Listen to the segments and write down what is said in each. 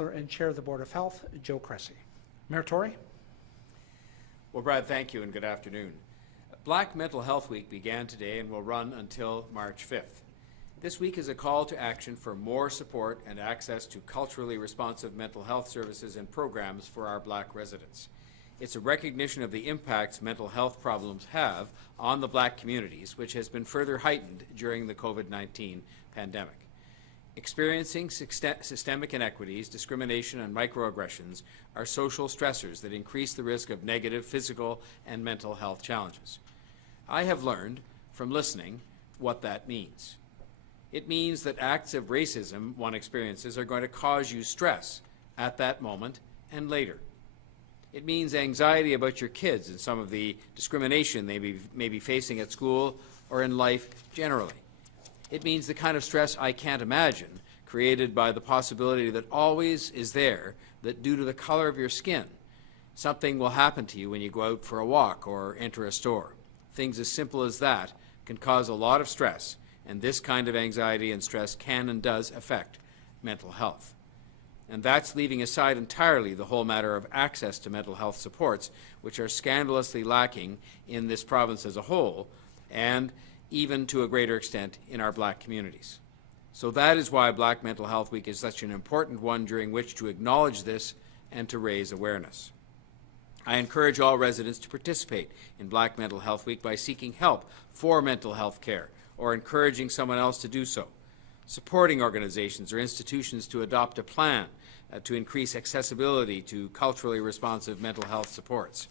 Councillor and Chair of the Board of Health, Joe Cressy. Mayor Tory. Well, Brad, thank you and good afternoon. Black Mental Health Week began today and will run until March 5th. This week is a call to action for more support and access to culturally responsive mental health services and programs for our Black residents. It's a recognition of the impacts mental health problems have on the Black communities, which has been further heightened during the COVID-19 pandemic. Experiencing systemic inequities, discrimination, and microaggressions are social stressors that increase the risk of negative physical and mental health challenges. I have learned from listening what that means. It means that acts of racism one experiences are going to cause you stress at that moment and later. It means anxiety about your kids and some of the discrimination they may be facing at school or in life generally. It means the kind of stress I can't imagine, created by the possibility that always is there that due to the color of your skin, something will happen to you when you go out for a walk or enter a store. Things as simple as that can cause a lot of stress, and this kind of anxiety and stress can and does affect mental health. And that's leaving aside entirely the whole matter of access to mental health supports, which are scandalously lacking in this province as a whole, and even to a greater extent in our Black communities. So that is why Black Mental Health Week is such an important one during which to acknowledge this and to raise awareness. I encourage all residents to participate in Black Mental Health Week by seeking help for mental health care or encouraging someone else to do so, supporting organizations or institutions to adopt a plan to increase accessibility to culturally responsive mental health supports,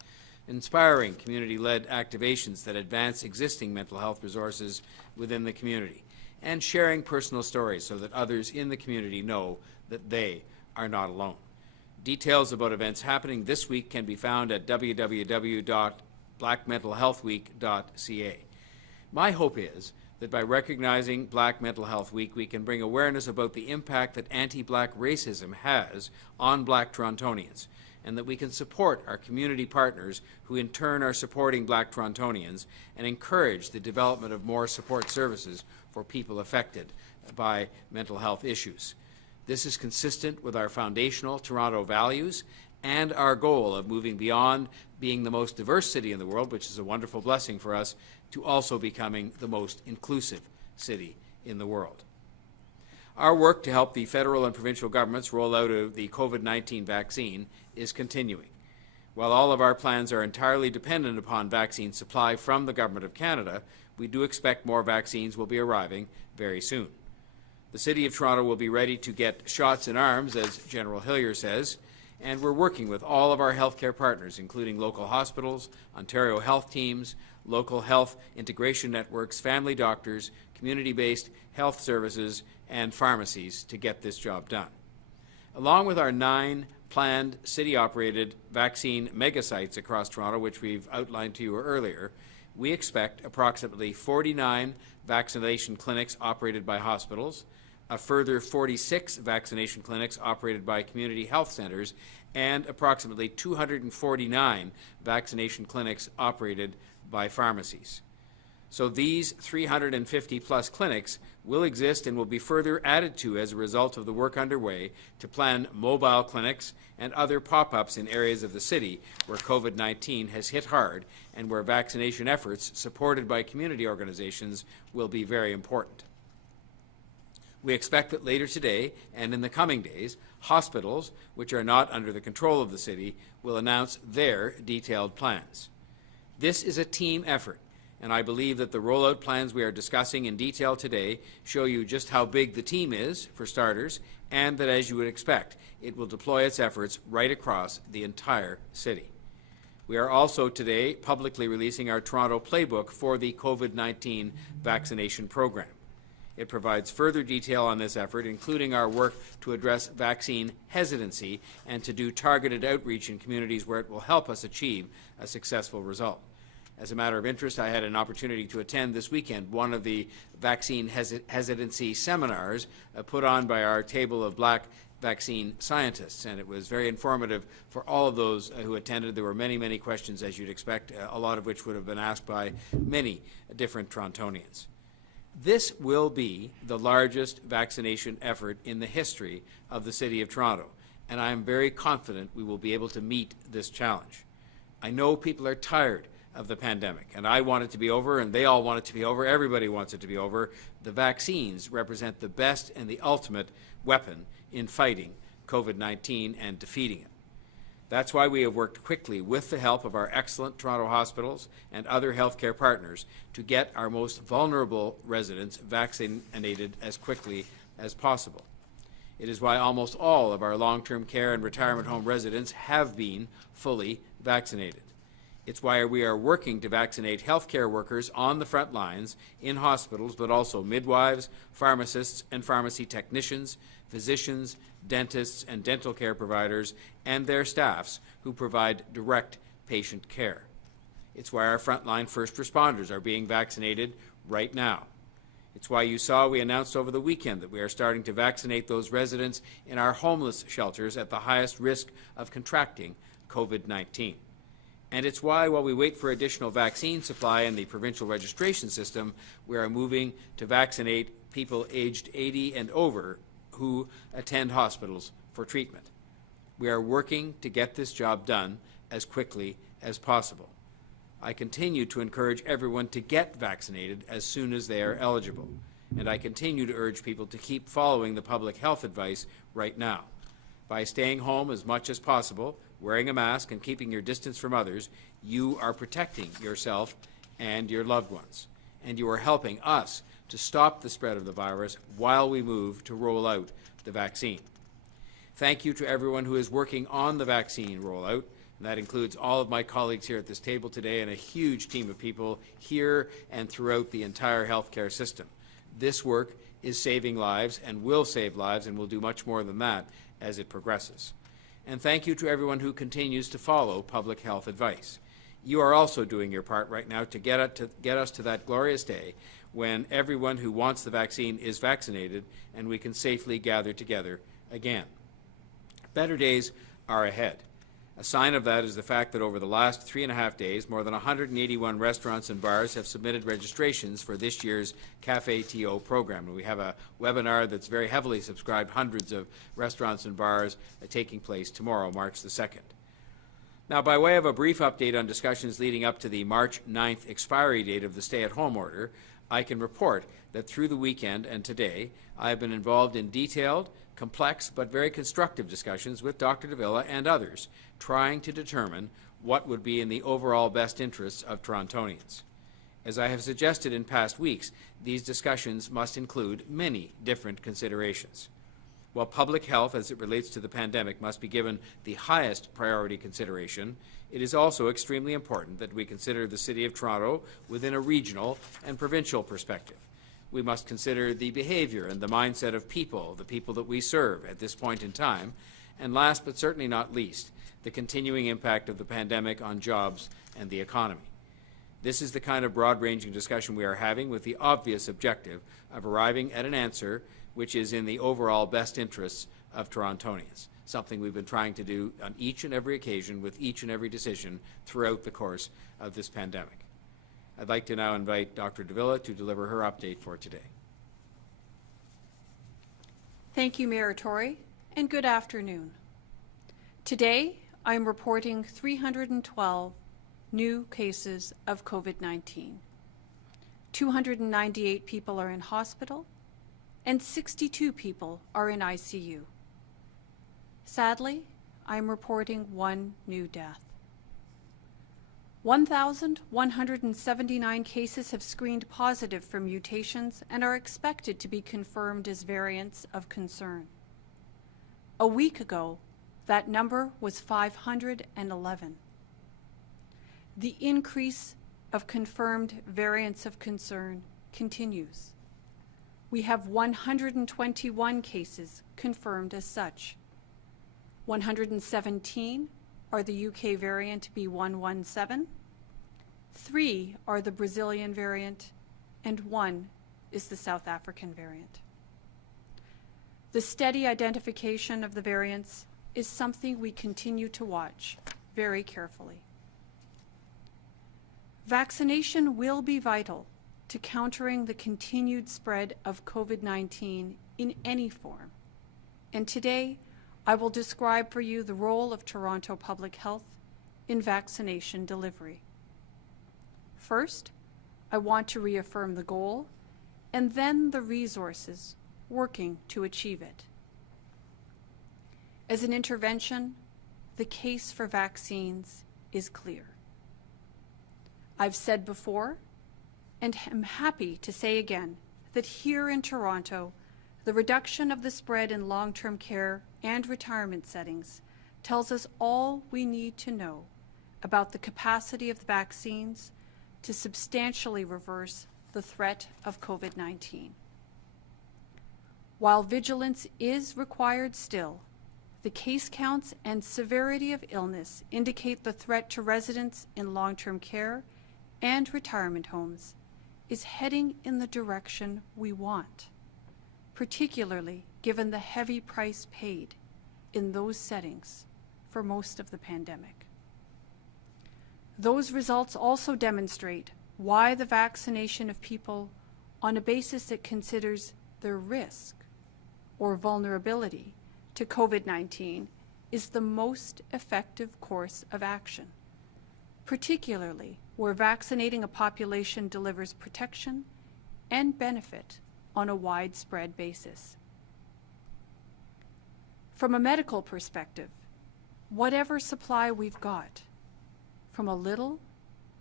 inspiring community-led activations that advance existing mental health resources within the community, and sharing personal stories so that others in the community know that they are not alone. Details about events happening this week can be found at www.blackmentalhealthweek.ca. My hope is that by recognizing Black Mental Health Week, we can bring awareness about the impact that anti-Black racism has on Black Torontonians, and that we can support our community partners who in turn are supporting Black Torontonians and encourage the development of more support services for people affected by mental health issues. This is consistent with our foundational Toronto values and our goal of moving beyond being the most diverse city in the world, which is a wonderful blessing for us, to also becoming the most inclusive city in the world. Our work to help the federal and provincial governments roll out of the COVID-19 vaccine is continuing. While all of our plans are entirely dependent upon vaccine supply from the Government of Canada, we do expect more vaccines will be arriving very soon. The City of Toronto will be ready to get shots in arms, as General Hillier says, and we're working with all of our healthcare partners, including local hospitals, Ontario health teams, local health integration networks, family doctors, community-based health services, and pharmacies to get this job done. Along with our 9 planned city-operated vaccine mega-sites across Toronto, which we've outlined to you earlier, we expect approximately 49 vaccination clinics operated by hospitals, a further 46 vaccination clinics operated by community health centres, and approximately 249 vaccination clinics operated by pharmacies. So these 350-plus clinics will exist and will be further added to as a result of the work underway to plan mobile clinics and other pop-ups in areas of the city where COVID-19 has hit hard and where vaccination efforts supported by community organizations will be very important. We expect that later today and in the coming days, hospitals, which are not under the control of the city, will announce their detailed plans. This is a team effort, and I believe that the rollout plans we are discussing in detail today show you just how big the team is, for starters, and that, as you would expect, it will deploy its efforts right across the entire city. We are also today publicly releasing our Toronto playbook for the COVID-19 vaccination program. It provides further detail on this effort, including our work to address vaccine hesitancy and to do targeted outreach in communities where it will help us achieve a successful result. As a matter of interest, I had an opportunity to attend this weekend one of the vaccine hesitancy seminars put on by our table of Black vaccine scientists, and it was very informative for all of those who attended. There were many, many questions, as you'd expect, a lot of which would have been asked by many different Torontonians. This will be the largest vaccination effort in the history of the City of Toronto, and I am very confident we will be able to meet this challenge. I know people are tired of the pandemic, and I want it to be over, and they all want it to be over. Everybody wants it to be over. The vaccines represent the best and the ultimate weapon in fighting COVID-19 and defeating it. That's why we have worked quickly with the help of our excellent Toronto hospitals and other healthcare partners to get our most vulnerable residents vaccinated as quickly as possible. It is why almost all of our long-term care and retirement home residents have been fully vaccinated. It's why we are working to vaccinate healthcare workers on the front lines in hospitals, but also midwives, pharmacists and pharmacy technicians, physicians, dentists and dental care providers, and their staffs who provide direct patient care. It's why our frontline first responders are being vaccinated right now. It's why you saw we announced over the weekend that we are starting to vaccinate those residents in our homeless shelters at the highest risk of contracting COVID-19. And it's why, while we wait for additional vaccine supply in the provincial registration system, we are moving to vaccinate people aged 80 and over who attend hospitals for treatment. We are working to get this job done as quickly as possible. I continue to encourage everyone to get vaccinated as soon as they are eligible, and I continue to urge people to keep following the public health advice right now. By staying home as much as possible, wearing a mask, and keeping your distance from others, you are protecting yourself and your loved ones, and you are helping us to stop the spread of the virus while we move to roll out the vaccine. Thank you to everyone who is working on the vaccine rollout, and that includes all of my colleagues here at this table today and a huge team of people here and throughout the entire healthcare system. This work is saving lives and will save lives, and will do much more than that as it progresses. And thank you to everyone who continues to follow public health advice. You are also doing your part right now to get us to that glorious day when everyone who wants the vaccine is vaccinated and we can safely gather together again. Better days are ahead. A sign of that is the fact that over the last 3.5 days, more than 181 restaurants and bars have submitted registrations for this year's Cafe TO program. And we have a webinar that's very heavily subscribed, hundreds of restaurants and bars taking place tomorrow, March the 2nd. Now, by way of a brief update on discussions leading up to the March 9th expiry date of the stay-at-home order, I can report that through the weekend and today, I have been involved in detailed, complex, but very constructive discussions with Dr. Davila and others, trying to determine what would be in the overall best interests of Torontonians. As I have suggested in past weeks, these discussions must include many different considerations. While public health as it relates to the pandemic must be given the highest priority consideration, it is also extremely important that we consider the City of Toronto within a regional and provincial perspective. We must consider the behavior and the mindset of people, the people that we serve at this point in time, and last but certainly not least, the continuing impact of the pandemic on jobs and the economy. This is the kind of broad-ranging discussion we are having with the obvious objective of arriving at an answer which is in the overall best interests of Torontonians, something we've been trying to do on each and every occasion with each and every decision throughout the course of this pandemic. I'd like to now invite Dr. Davila to deliver her update for today. Thank you, Mayor Tory, and good afternoon. Today, I am reporting 312 new cases of COVID-19. 298 people are in hospital, and 62 people are in ICU. Sadly, I am reporting one new death. 1,179 cases have screened positive for mutations and are expected to be confirmed as variants of concern. A week ago, that number was 511. The increase of confirmed variants of concern continues. We have 121 cases confirmed as such. 117 are the UK variant B117, 3 are the Brazilian variant, and 1 is the South African variant. The steady identification of the variants is something we continue to watch very carefully. Vaccination will be vital to countering the continued spread of COVID-19 in any form, and today I will describe for you the role of Toronto Public Health in vaccination delivery. First, I want to reaffirm the goal and then the resources working to achieve it. As an intervention, the case for vaccines is clear. I've said before, and am happy to say again, that here in Toronto, the reduction of the spread in long-term care and retirement settings tells us all we need to know about the capacity of the vaccines to substantially reverse the threat of COVID-19. While vigilance is required still, the case counts and severity of illness indicate the threat to residents in long-term care and retirement homes is heading in the direction we want, particularly given the heavy price paid in those settings for most of the pandemic. Those results also demonstrate why the vaccination of people on a basis that considers their risk or vulnerability to COVID-19 is the most effective course of action, particularly where vaccinating a population delivers protection and benefit on a widespread basis. From a medical perspective, whatever supply we've got, from a little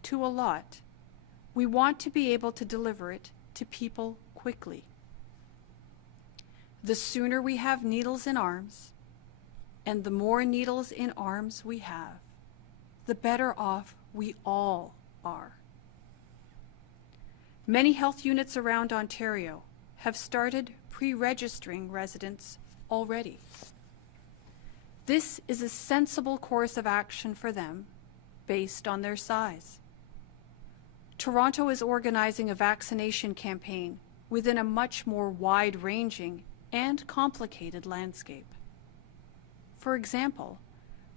to a lot, we want to be able to deliver it to people quickly. The sooner we have needles in arms, and the more needles in arms we have, the better off we all are. Many health units around Ontario have started pre-registering residents already. This is a sensible course of action for them based on their size. Toronto is organizing a vaccination campaign within a much more wide-ranging and complicated landscape. For example,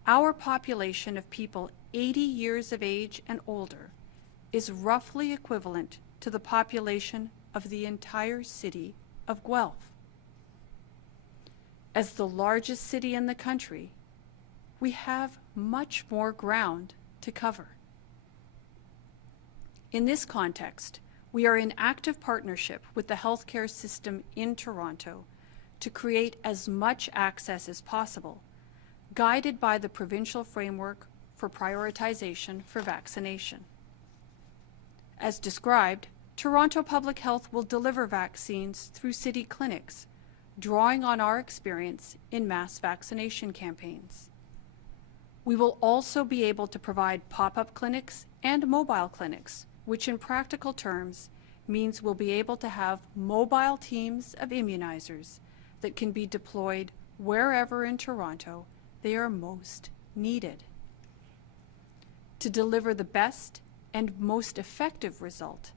our population of people 80 years of age and older is roughly equivalent to the population of the entire city of Guelph. As the largest city in the country, we have much more ground to cover. In this context, we are in active partnership with the healthcare system in Toronto to create as much access as possible, guided by the provincial framework for prioritization for vaccination. As described, Toronto Public Health will deliver vaccines through city clinics, drawing on our experience in mass vaccination campaigns. We will also be able to provide pop-up clinics and mobile clinics, which in practical terms means we'll be able to have mobile teams of immunizers that can be deployed wherever in Toronto they are most needed. To deliver the best and most effective result,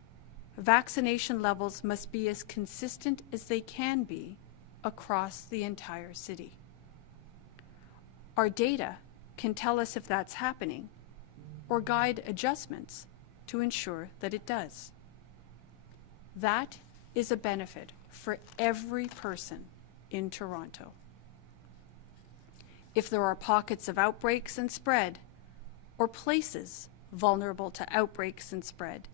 vaccination levels must be as consistent as they can be across the entire city. Our data can tell us if that's happening or guide adjustments to ensure that it does. That is a benefit for every person in Toronto. If there are pockets of outbreaks and spread, or places vulnerable to outbreaks and spread,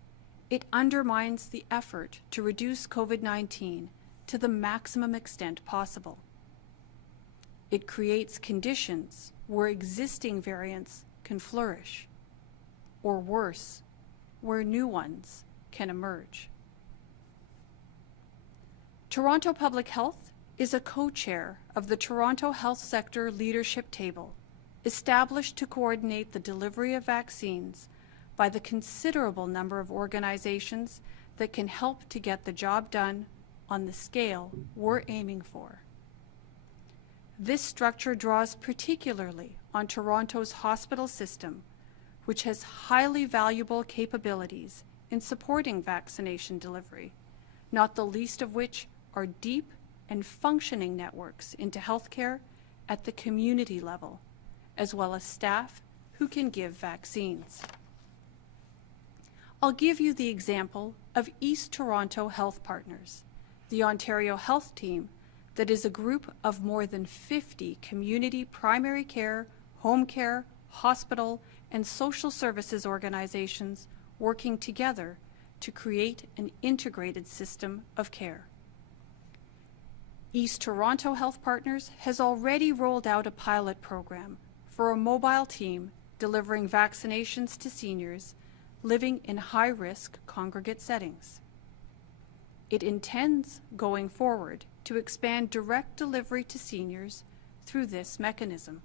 it undermines the effort to reduce COVID-19 to the maximum extent possible. It creates conditions where existing variants can flourish, or worse, where new ones can emerge. Toronto Public Health is a co-chair of the Toronto Health Sector Leadership Table, established to coordinate the delivery of vaccines by the considerable number of organizations that can help to get the job done on the scale we're aiming for. This structure draws particularly on Toronto's hospital system, which has highly valuable capabilities in supporting vaccination delivery, not the least of which are deep and functioning networks into healthcare at the community level, as well as staff who can give vaccines. I'll give you the example of East Toronto Health Partners, the Ontario Health team that is a group of more than 50 community primary care, home care, hospital, and social services organizations working together to create an integrated system of care. East Toronto Health Partners has already rolled out a pilot program for a mobile team delivering vaccinations to seniors living in high-risk congregate settings. It intends, going forward, to expand direct delivery to seniors through this mechanism.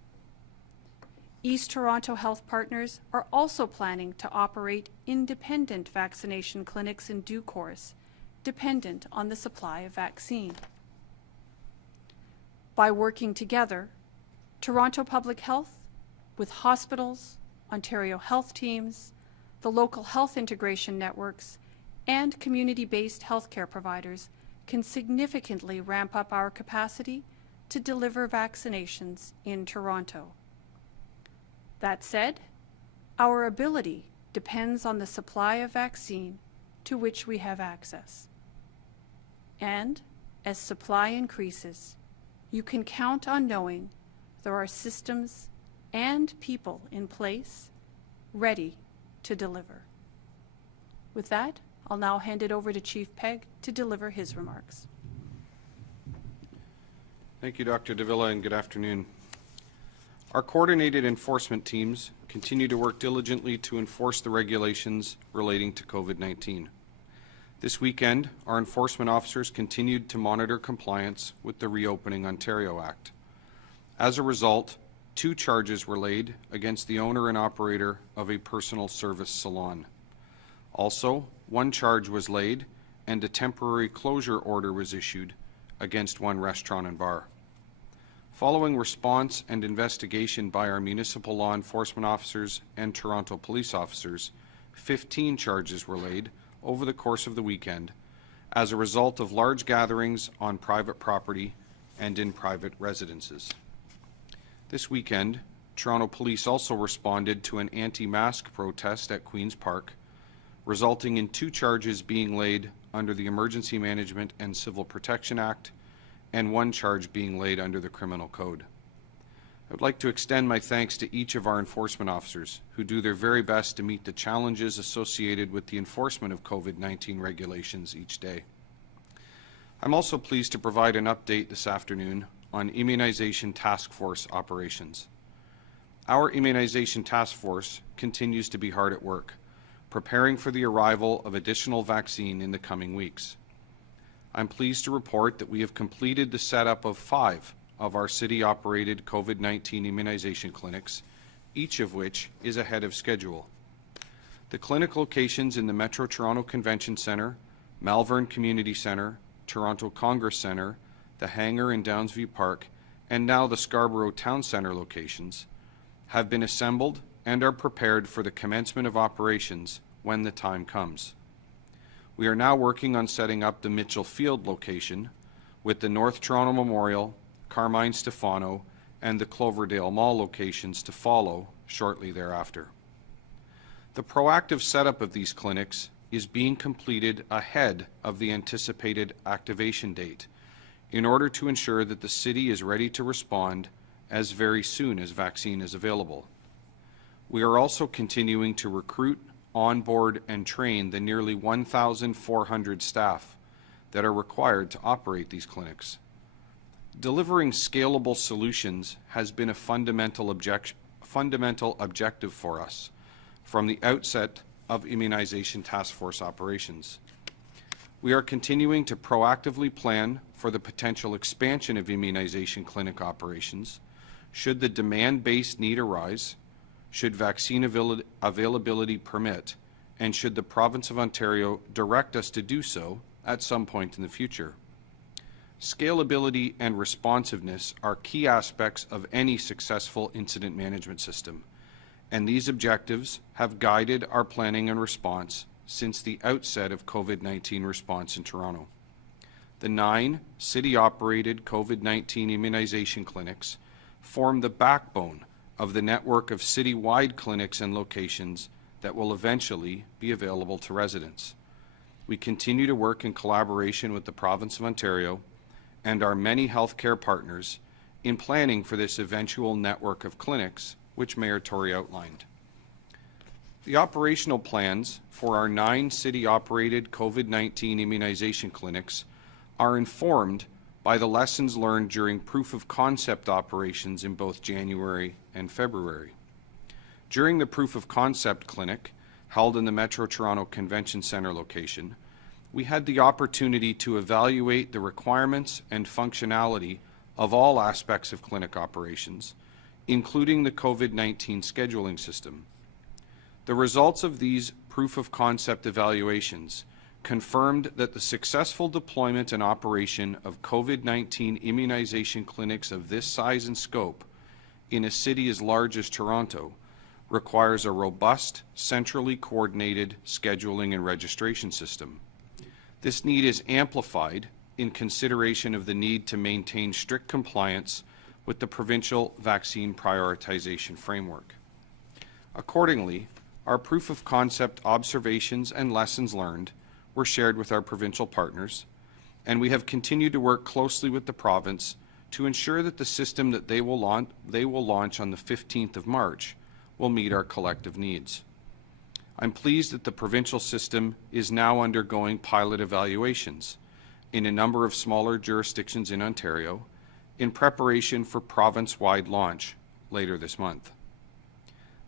East Toronto Health Partners are also planning to operate independent vaccination clinics in due course, dependent on the supply of vaccine. By working together, Toronto Public Health, with hospitals, Ontario health teams, the local health integration networks, and community-based healthcare providers can significantly ramp up our capacity to deliver vaccinations in Toronto. That said, our ability depends on the supply of vaccine to which we have access. And as supply increases, you can count on knowing there are systems and people in place ready to deliver. With that, I'll now hand it over to Chief Pegg to deliver his remarks. Thank you, Dr. Davila, and good afternoon. Our coordinated enforcement teams continue to work diligently to enforce the regulations relating to COVID-19. This weekend, our enforcement officers continued to monitor compliance with the Reopening Ontario Act. As a result, 2 charges were laid against the owner and operator of a personal service salon. Also, 1 charge was laid and a temporary closure order was issued against 1 restaurant and bar. Following response and investigation by our municipal law enforcement officers and Toronto police officers, 15 charges were laid over the course of the weekend as a result of large gatherings on private property and in private residences. This weekend, Toronto Police also responded to an anti-mask protest at Queen's Park, resulting in 2 charges being laid under the Emergency Management and Civil Protection Act and 1 charge being laid under the Criminal Code. I would like to extend my thanks to each of our enforcement officers who do their very best to meet the challenges associated with the enforcement of COVID-19 regulations each day. I'm also pleased to provide an update this afternoon on Immunization Task Force operations. Our Immunization Task Force continues to be hard at work, preparing for the arrival of additional vaccine in the coming weeks. I'm pleased to report that we have completed the setup of 5 of our city-operated COVID-19 immunization clinics, each of which is ahead of schedule. The clinic locations in the Metro Toronto Convention Centre, Malvern Community Centre, Toronto Congress Centre, the hangar in Downsview Park, and now the Scarborough Town Centre locations, have been assembled and are prepared for the commencement of operations when the time comes. We are now working on setting up the Mitchell Field location, with the North Toronto Memorial, Carmine Stefano, and the Cloverdale Mall locations to follow shortly thereafter. The proactive setup of these clinics is being completed ahead of the anticipated activation date in order to ensure that the city is ready to respond as very soon as vaccine is available. We are also continuing to recruit, onboard, and train the nearly 1,400 staff that are required to operate these clinics. Delivering scalable solutions has been a fundamental objective for us from the outset of Immunization Task Force operations. We are continuing to proactively plan for the potential expansion of immunization clinic operations should the demand-based need arise, should vaccine availability permit, and should the Province of Ontario direct us to do so at some point in the future. Scalability and responsiveness are key aspects of any successful incident management system, and these objectives have guided our planning and response since the outset of COVID-19 response in Toronto. The 9 city-operated COVID-19 immunization clinics form the backbone of the network of city-wide clinics and locations that will eventually be available to residents. We continue to work in collaboration with the Province of Ontario and our many healthcare partners in planning for this eventual network of clinics, which Mayor Tory outlined. The operational plans for our 9 city-operated COVID-19 immunization clinics are informed by the lessons learned during proof-of-concept operations in both January and February. During the proof-of-concept clinic, held in the Metro Toronto Convention Centre location, we had the opportunity to evaluate the requirements and functionality of all aspects of clinic operations, including the COVID-19 scheduling system. The results of these proof-of-concept evaluations confirmed that the successful deployment and operation of COVID-19 immunization clinics of this size and scope in a city as large as Toronto requires a robust, centrally coordinated scheduling and registration system. This need is amplified in consideration of the need to maintain strict compliance with the provincial vaccine prioritization framework. Accordingly, our proof-of-concept observations and lessons learned were shared with our provincial partners, and we have continued to work closely with the province to ensure that the system that they will launch on the 15th of March will meet our collective needs. I'm pleased that the provincial system is now undergoing pilot evaluations in a number of smaller jurisdictions in Ontario in preparation for province-wide launch later this month.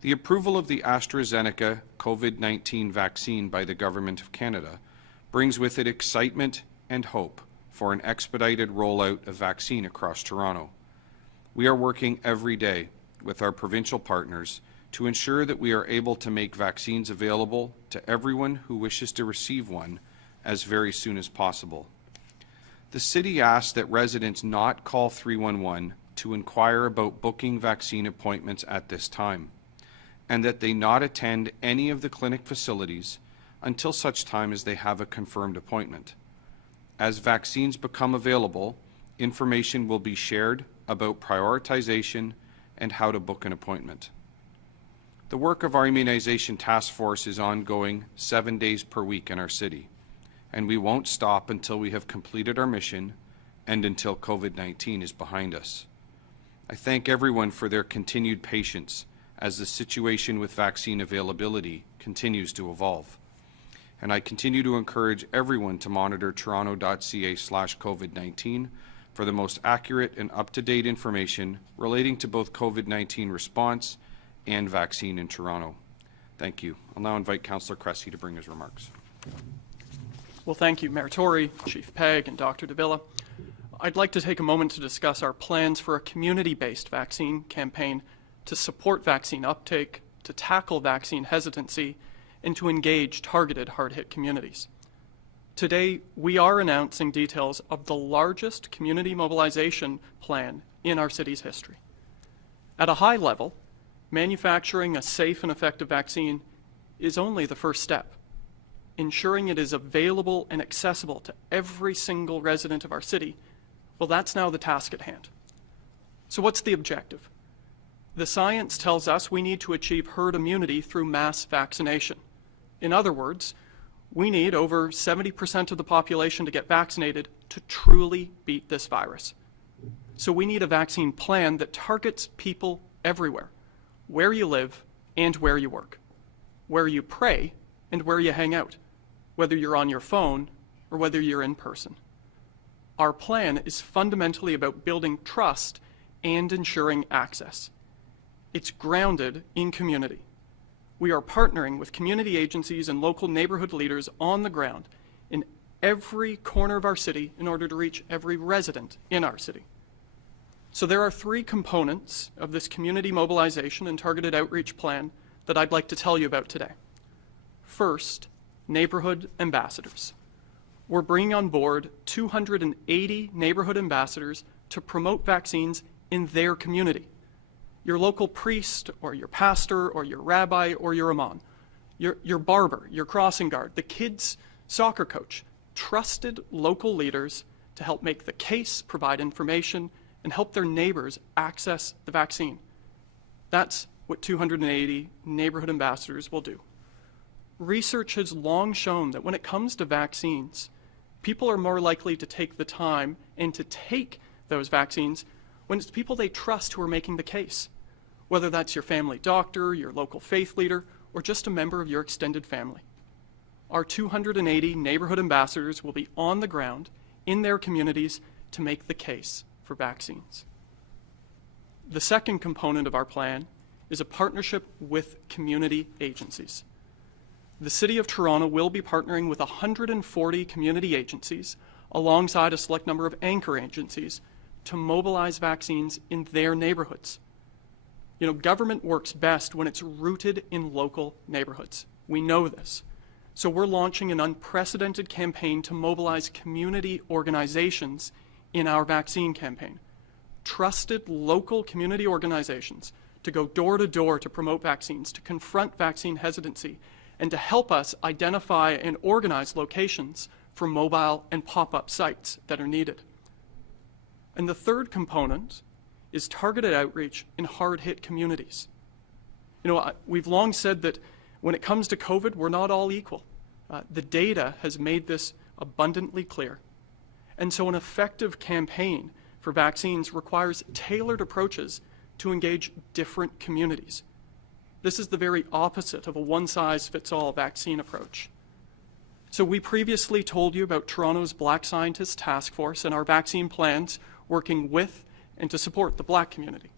The approval of the AstraZeneca COVID-19 vaccine by the Government of Canada brings with it excitement and hope for an expedited rollout of vaccine across Toronto. We are working every day with our provincial partners to ensure that we are able to make vaccines available to everyone who wishes to receive one as very soon as possible. The City asks that residents not call 311 to inquire about booking vaccine appointments at this time, and that they not attend any of the clinic facilities until such time as they have a confirmed appointment. As vaccines become available, information will be shared about prioritization and how to book an appointment. The work of our immunization task force is ongoing 7 days per week in our city, and we won't stop until we have completed our mission and until COVID-19 is behind us. I thank everyone for their continued patience as the situation with vaccine availability continues to evolve. And I continue to encourage everyone to monitor toronto.ca/COVID-19 for the most accurate and up-to-date information relating to both COVID-19 response and vaccine in Toronto. Thank you. I'll now invite Councillor Cressy to bring his remarks. Well, thank you, Mayor Tory, Chief Pegg, and Dr. Davila. I'd like to take a moment to discuss our plans for a community-based vaccine campaign to support vaccine uptake, to tackle vaccine hesitancy, and to engage targeted hard-hit communities. Today, we are announcing details of the largest community mobilization plan in our city's history. At a high level, manufacturing a safe and effective vaccine is only the first step. Ensuring it is available and accessible to every single resident of our city, well, that's now the task at hand. So what's the objective? The science tells us we need to achieve herd immunity through mass vaccination. In other words, we need over 70% of the population to get vaccinated to truly beat this virus. So we need a vaccine plan that targets people everywhere, where you live and where you work, where you pray and where you hang out, whether you're on your phone or whether you're in person. Our plan is fundamentally about building trust and ensuring access. It's grounded in community. We are partnering with community agencies and local neighborhood leaders on the ground in every corner of our city in order to reach every resident in our city. So there are 3 components of this community mobilization and targeted outreach plan that I'd like to tell you about today. First, neighborhood ambassadors. We're bringing on board 280 neighborhood ambassadors to promote vaccines in their community. Your local priest or your pastor or your rabbi or your imam, your barber, your crossing guard, the kids' soccer coach, trusted local leaders to help make the case, provide information, and help their neighbors access the vaccine. That's what 280 neighborhood ambassadors will do. Research has long shown that when it comes to vaccines, People are more likely to take the time and to take those vaccines when it's people they trust who are making the case, whether that's your family doctor, your local faith leader, or just a member of your extended family. Our 280 neighborhood ambassadors will be on the ground in their communities to make the case for vaccines. The second component of our plan is a partnership with community agencies. The City of Toronto will be partnering with 140 community agencies alongside a select number of anchor agencies to mobilize vaccines in their neighborhoods. You know, government works best when it's rooted in local neighborhoods. We know this. So we're launching an unprecedented campaign to mobilize community organizations in our vaccine campaign. Trusted local community organizations to go door to door to promote vaccines, to confront vaccine hesitancy, and to help us identify and organize locations for mobile and pop-up sites that are needed. And the third component is targeted outreach in hard-hit communities. You know, we've long said that when it comes to COVID, we're not all equal. The data has made this abundantly clear. And so an effective campaign for vaccines requires tailored approaches to engage different communities. This is the very opposite of a one-size-fits-all vaccine approach. So we previously told you about Toronto's Black Scientists Task Force and our vaccine plans working with and to support the Black community.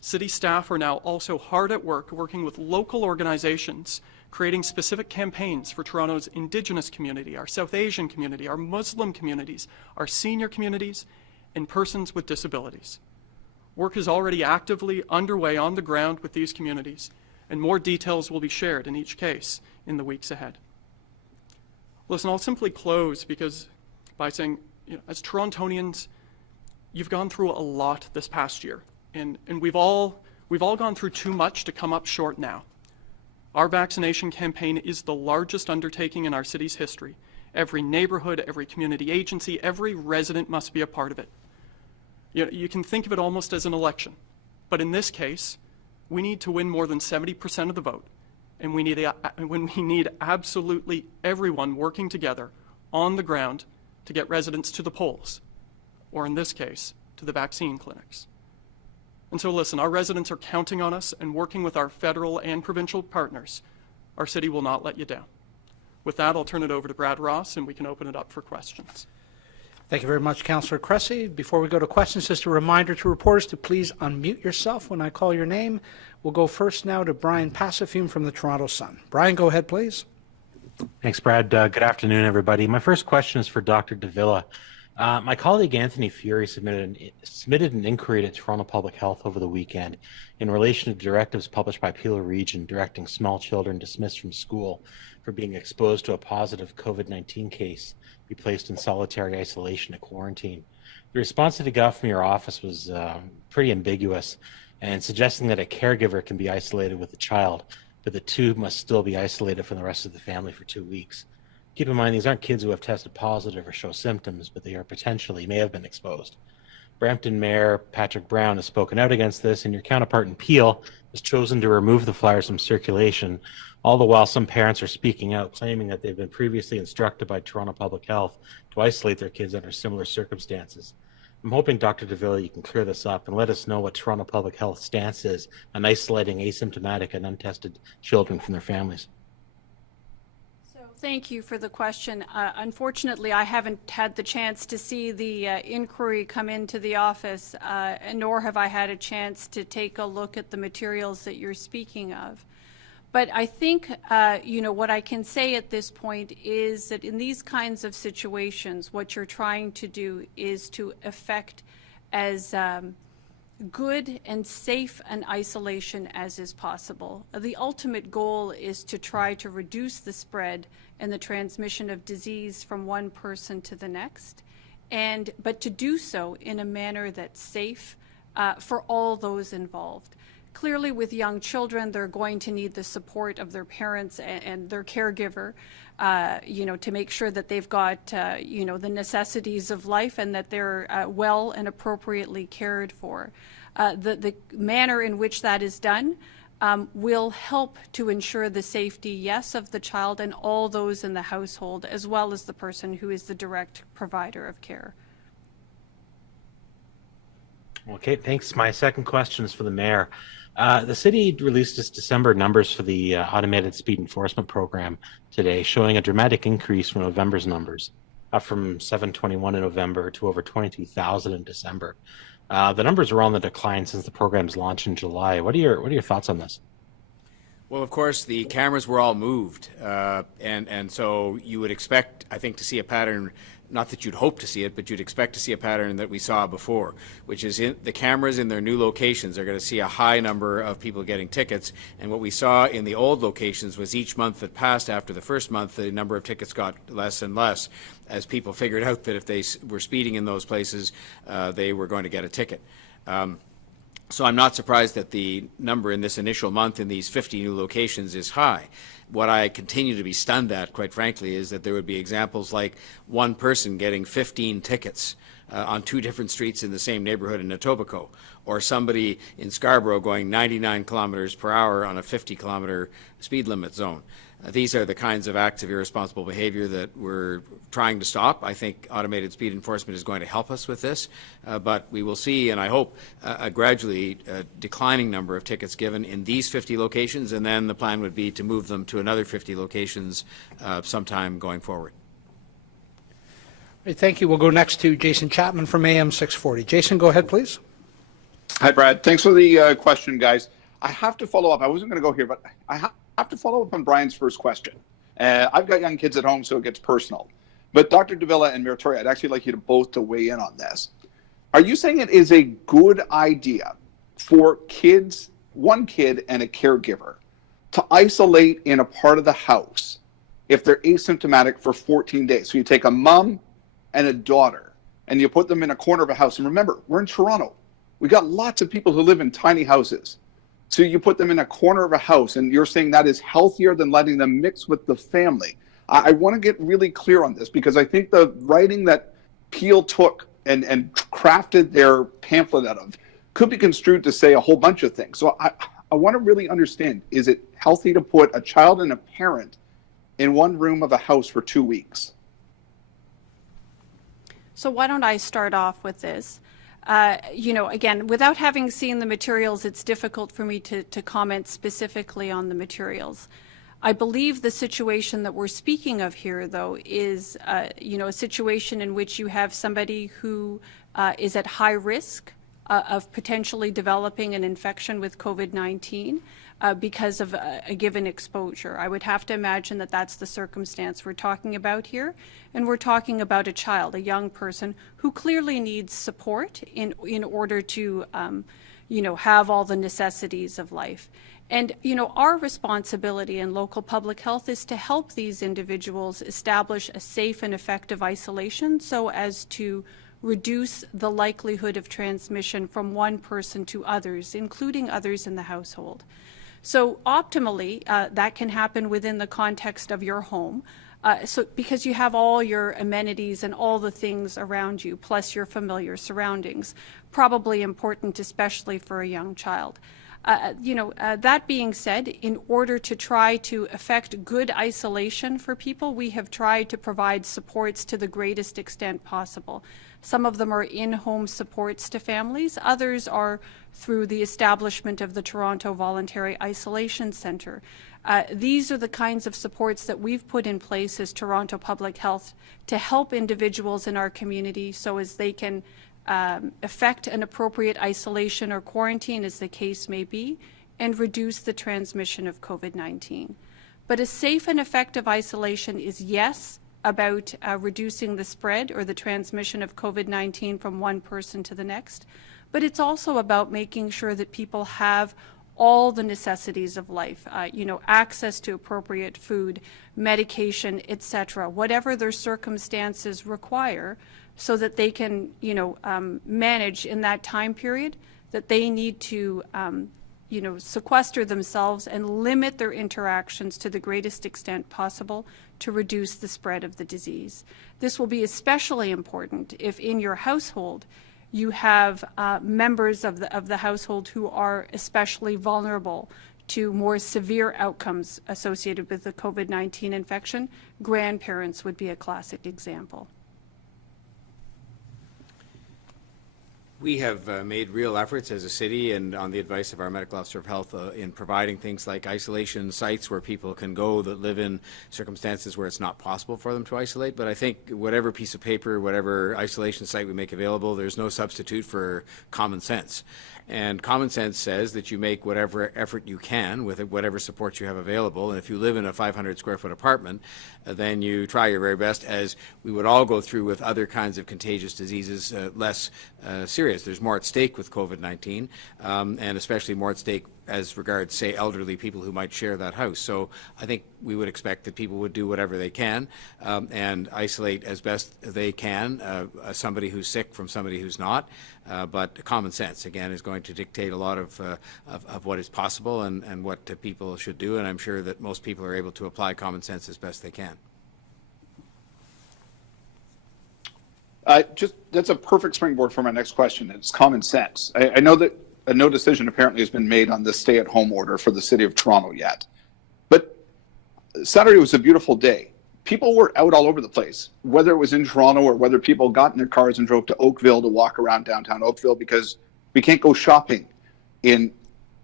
City staff are now also hard at work working with local organizations, creating specific campaigns for Toronto's Indigenous community, our South Asian community, our Muslim communities, our senior communities, and persons with disabilities. Work is already actively underway on the ground with these communities, and more details will be shared in each case in the weeks ahead. Listen, I'll simply close by saying, you know, as Torontonians, you've gone through a lot this past year, and we've all gone through too much to come up short now. Our vaccination campaign is the largest undertaking in our city's history. Every neighborhood, every community agency, every resident must be a part of it. You know, you can think of it almost as an election, but in this case, we need to win more than 70% of the vote, and we need absolutely everyone working together on the ground to get residents to the polls, or in this case, to the vaccine clinics. And so listen, our residents are counting on us, and working with our federal and provincial partners, our city will not let you down. With that, I'll turn it over to Brad Ross, and we can open it up for questions. Thank you very much, Councillor Cressy. Before we go to questions, just a reminder to reporters to please unmute yourself when I call your name. We'll go first now to Brian Passafume from the Toronto Sun. Brian, go ahead, please. Thanks, Brad. Good afternoon, everybody. My first question is for Dr. Davila. My colleague Anthony Fury submitted an inquiry to Toronto Public Health over the weekend in relation to directives published by Peel Region directing small children dismissed from school for being exposed to a positive COVID-19 case be placed in solitary isolation and quarantine. The response that he got from your office was pretty ambiguous and suggesting that a caregiver can be isolated with a child, but the two must still be isolated from the rest of the family for 2 weeks. Keep in mind, these aren't kids who have tested positive or show symptoms, but they are may have been exposed. Brampton Mayor Patrick Brown has spoken out against this, and your counterpart in Peel has chosen to remove the flyers from circulation, all the while some parents are speaking out, claiming that they've been previously instructed by Toronto Public Health to isolate their kids under similar circumstances. I'm hoping, Dr. Davila, you can clear this up and let us know what Toronto Public Health stance is on isolating asymptomatic and untested children from their families. Thank you for the question. Unfortunately, I haven't had the chance to see the inquiry come into the office, nor have I had a chance to take a look at the materials that you're speaking of. But I think, what I can say at this point is that in these kinds of situations, what you're trying to do is to effect as good and safe an isolation as is possible. The ultimate goal is to try to reduce the spread and the transmission of disease from one person to the next, but to do so in a manner that's safe for all those involved. Clearly, with young children, they're going to need the support of their parents and their caregiver, to make sure that they've got, the necessities of life and that they're well and appropriately cared for. The manner in which that is done will help to ensure the safety, yes, of the child and all those in the household, as well as the person who is the direct provider of care. Okay, thanks. My second question is for the mayor. The city released its December numbers for the automated speed enforcement program today, showing a dramatic increase from November's numbers, up from 721 in November to over 22,000 in December. The numbers are on the decline since the program's launch in July. What are your thoughts on this? Well, of course, the cameras were all moved, and so you would expect, I think, to see a pattern. Not that you'd hope to see it, but you'd expect to see a pattern that we saw before, which is the cameras in their new locations are going to see a high number of people getting tickets. And what we saw in the old locations was each month that passed after the first month, the number of tickets got less and less as people figured out that if they were speeding in those places, they were going to get a ticket. So I'm not surprised that the number in this initial month in these 50 new locations is high. What I continue to be stunned at, quite frankly, is that there would be examples like one person getting 15 tickets on 2 different streets in the same neighborhood in Etobicoke, or somebody in Scarborough going 99 kilometers per hour on a 50-kilometer speed limit zone. These are the kinds of acts of irresponsible behavior that we're trying to stop. I think automated speed enforcement is going to help us with this, but we will see, and I hope, a gradually declining number of tickets given in these 50 locations, and then the plan would be to move them to another 50 locations sometime going forward. Great, thank you. We'll go next to Jason Chapman from AM 640. Jason, go ahead, please. Hi, Brad. Thanks for the question, guys. I have to follow up. I wasn't going to go here, but I have to follow up on Brian's first question. I've got young kids at home, so it gets personal. But Dr. Davila and Mayor Tory, I'd actually like you to both to weigh in on this. Are you saying it is a good idea for kids, one kid and a caregiver, to isolate in a part of the house if they're asymptomatic for 14 days? So you take a mom and a daughter, and you put them in a corner of a house. And remember, we're in Toronto. We got lots of people who live in tiny houses. So you put them in a corner of a house, and you're saying that is healthier than letting them mix with the family. I want to get really clear on this, because I think the writing that Peel took and crafted their pamphlet out of could be construed to say a whole bunch of things. So I want to really understand, is it healthy to put a child and a parent in one room of a house for 2 weeks? So why don't I start off with this? Again, without having seen the materials, it's difficult for me to comment specifically on the materials. I believe the situation that we're speaking of here, though, is, a situation in which you have somebody who is at high risk of potentially developing an infection with COVID-19 because of a given exposure. I would have to imagine that that's the circumstance we're talking about here. And we're talking about a child, a young person who clearly needs support in order to, have all the necessities of life. And, our responsibility in local public health is to help these individuals establish a safe and effective isolation so as to reduce the likelihood of transmission from one person to others, including others in the household. So optimally, that can happen within the context of your home, because you have all your amenities and all the things around you, plus your familiar surroundings, probably important especially for a young child. That being said, in order to try to effect good isolation for people, we have tried to provide supports to the greatest extent possible. Some of them are in-home supports to families. Others are through the establishment of the Toronto Voluntary Isolation Centre. These are the kinds of supports that we've put in place as Toronto Public Health to help individuals in our community so as they can effect an appropriate isolation or quarantine, as the case may be, and reduce the transmission of COVID-19. But a safe and effective isolation is, yes, about reducing the spread or the transmission of COVID-19 from one person to the next, but it's also about making sure that people have all the necessities of life, access to appropriate food, medication, etc., whatever their circumstances require, so that they can, manage in that time period that they need to, sequester themselves and limit their interactions to the greatest extent possible to reduce the spread of the disease. This will be especially important if in your household you have members of the household who are especially vulnerable to more severe outcomes associated with the COVID-19 infection. Grandparents would be a classic example. We have made real efforts as a city and on the advice of our medical officer of health in providing things like isolation sites where people can go that live in circumstances where it's not possible for them to isolate. But I think whatever piece of paper, whatever isolation site we make available, there's no substitute for common sense. And common sense says that you make whatever effort you can with whatever support you have available. And if you live in a 500 square foot apartment, then you try your very best, as we would all go through with other kinds of contagious diseases, less serious. There's more at stake with COVID-19, and especially more at stake as regards, say, elderly people who might share that house. So I think we would expect that people would do whatever they can and isolate as best they can somebody who's sick from somebody who's not. But common sense, again, is going to dictate a lot of what is possible and what people should do. And I'm sure that most people are able to apply common sense as best they can. That's a perfect springboard for my next question. It's common sense. I know that no decision apparently has been made on the stay-at-home order for the City of Toronto yet. But Saturday was a beautiful day. People were out all over the place, whether it was in Toronto or whether people got in their cars and drove to Oakville to walk around downtown Oakville because we can't go shopping in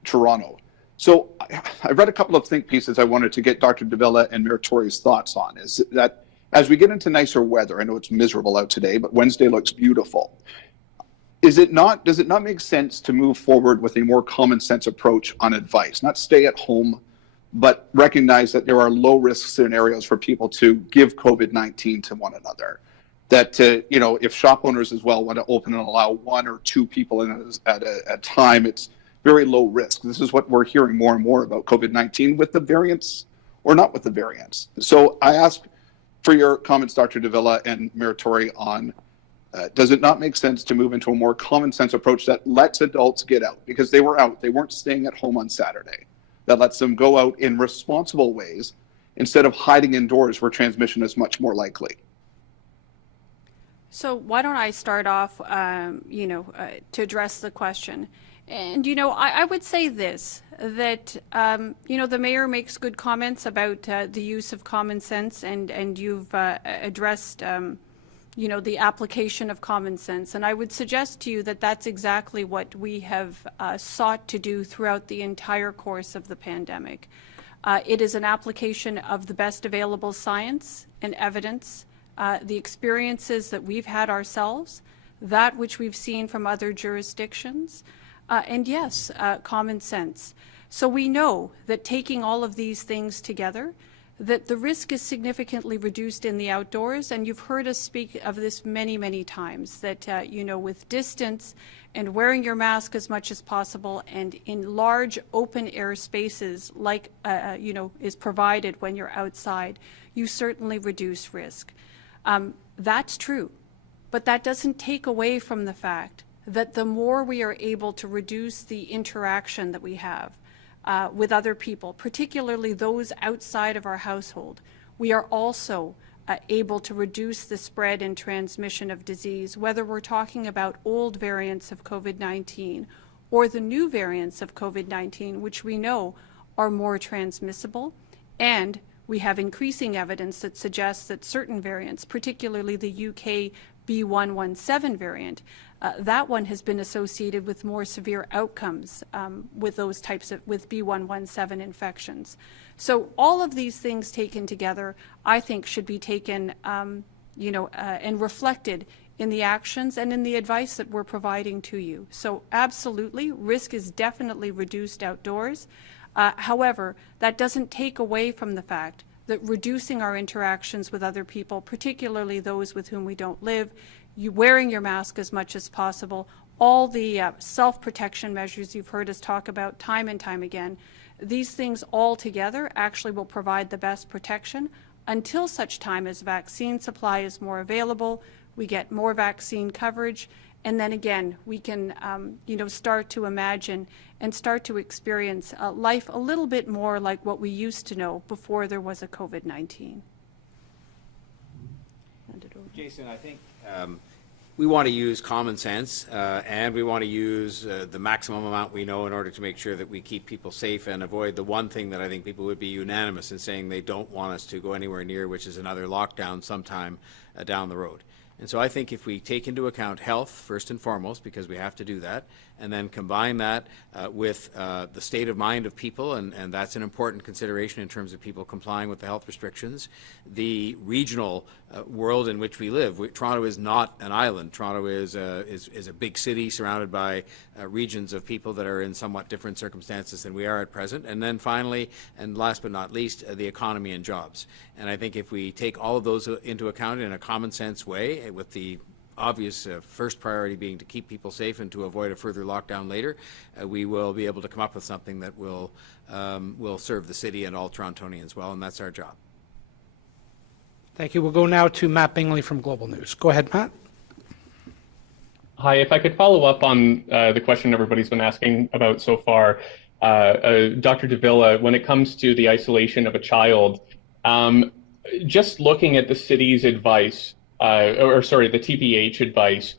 Toronto. So I read a couple of think pieces I wanted to get Dr. Davila and Meritori's thoughts on. Is that as we get into nicer weather, I know it's miserable out today, but Wednesday looks beautiful. Does it not make sense to move forward with a more common sense approach on advice, not stay at home, but recognize that there are low risk scenarios for people to give COVID-19 to one another? That, if shop owners as well want to open and allow one or two people in at a time, it's very low risk. This is what we're hearing more and more about COVID-19 with the variants or not with the variants. So I ask for your comments, Dr. Davila and Meritori, on does it not make sense to move into a more common sense approach that lets adults get out? Because they were out, they weren't staying at home on Saturday. That lets them go out in responsible ways instead of hiding indoors where transmission is much more likely. So why don't I start off, to address the question. And, I would say this, that, the mayor makes good comments about the use of common sense, and you've addressed, the application of common sense. And I would suggest to you that that's exactly what we have sought to do throughout the entire course of the pandemic. It is an application of the best available science and evidence, the experiences that we've had ourselves, that which we've seen from other jurisdictions, and yes, common sense. So we know that taking all of these things together, that the risk is significantly reduced in the outdoors, and you've heard us speak of this many, many times, that, with distance and wearing your mask as much as possible, and in large open air spaces like, is provided when you're outside, you certainly reduce risk. That's true, but that doesn't take away from the fact that the more we are able to reduce the interaction that we have with other people, particularly those outside of our household, we are also able to reduce the spread and transmission of disease, whether we're talking about old variants of COVID-19 or the new variants of COVID-19, which we know are more transmissible. And we have increasing evidence that suggests that certain variants, particularly the UK B117 variant, that one has been associated with more severe outcomes with those types of, with B117 infections. So all of these things taken together, I think, should be taken, and reflected in the actions and in the advice that we're providing to you. So absolutely, risk is definitely reduced outdoors. However, that doesn't take away from the fact that reducing our interactions with other people, particularly those with whom we don't live, you wearing your mask as much as possible, all the self-protection measures you've heard us talk about time and time again, these things all together actually will provide the best protection until such time as vaccine supply is more available, we get more vaccine coverage, and then again, we can, start to imagine and start to experience life a little bit more like what we used to know before there was a COVID-19. Jason, I think we want to use common sense and we want to use the maximum amount we know in order to make sure that we keep people safe and avoid the one thing that I think people would be unanimous in saying they don't want us to go anywhere near, which is another lockdown sometime down the road. And so I think if we take into account health first and foremost, because we have to do that, and then combine that with the state of mind of people, and that's an important consideration in terms of people complying with the health restrictions, the regional world in which we live. Toronto is not an island. Toronto is a big city surrounded by regions of people that are in somewhat different circumstances than we are at present. And then finally, and last but not least, the economy and jobs. And I think if we take all of those into account in a common sense way, with the obvious first priority being to keep people safe and to avoid a further lockdown later, we will be able to come up with something that will serve the city and all Torontonians well, and that's our job. Thank you. We'll go now to Matt Bingley from Global News. Go ahead, Matt. Hi, if I could follow up on the question everybody's been asking about so far. Dr. Davila, when it comes to the isolation of a child, just looking at the city's advice, the TPH advice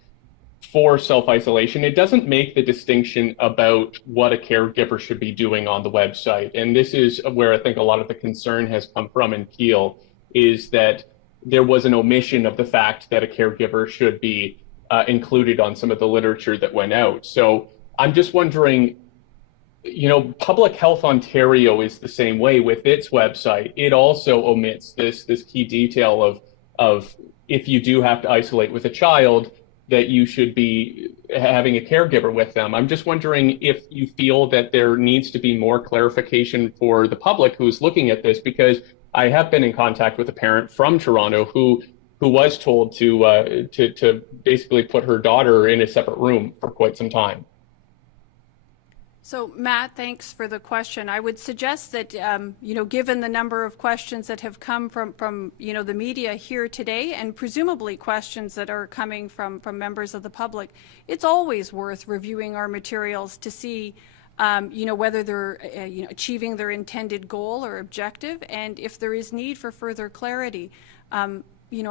for self-isolation, it doesn't make the distinction about what a caregiver should be doing on the website. And this is where I think a lot of the concern has come from in Peel, is that there was an omission of the fact that a caregiver should be included on some of the literature that went out. So I'm just wondering, Public Health Ontario is the same way with its website. It also omits this key detail of if you do have to isolate with a child, that you should be having a caregiver with them. I'm just wondering if you feel that there needs to be more clarification for the public who's looking at this, because I have been in contact with a parent from Toronto who was told to basically put her daughter in a separate room for quite some time. So, Matt, thanks for the question. I would suggest that, given the number of questions that have come from the media here today, and presumably questions that are coming from members of the public, it's always worth reviewing our materials to see, whether they're, achieving their intended goal or objective, and if there is need for further clarity.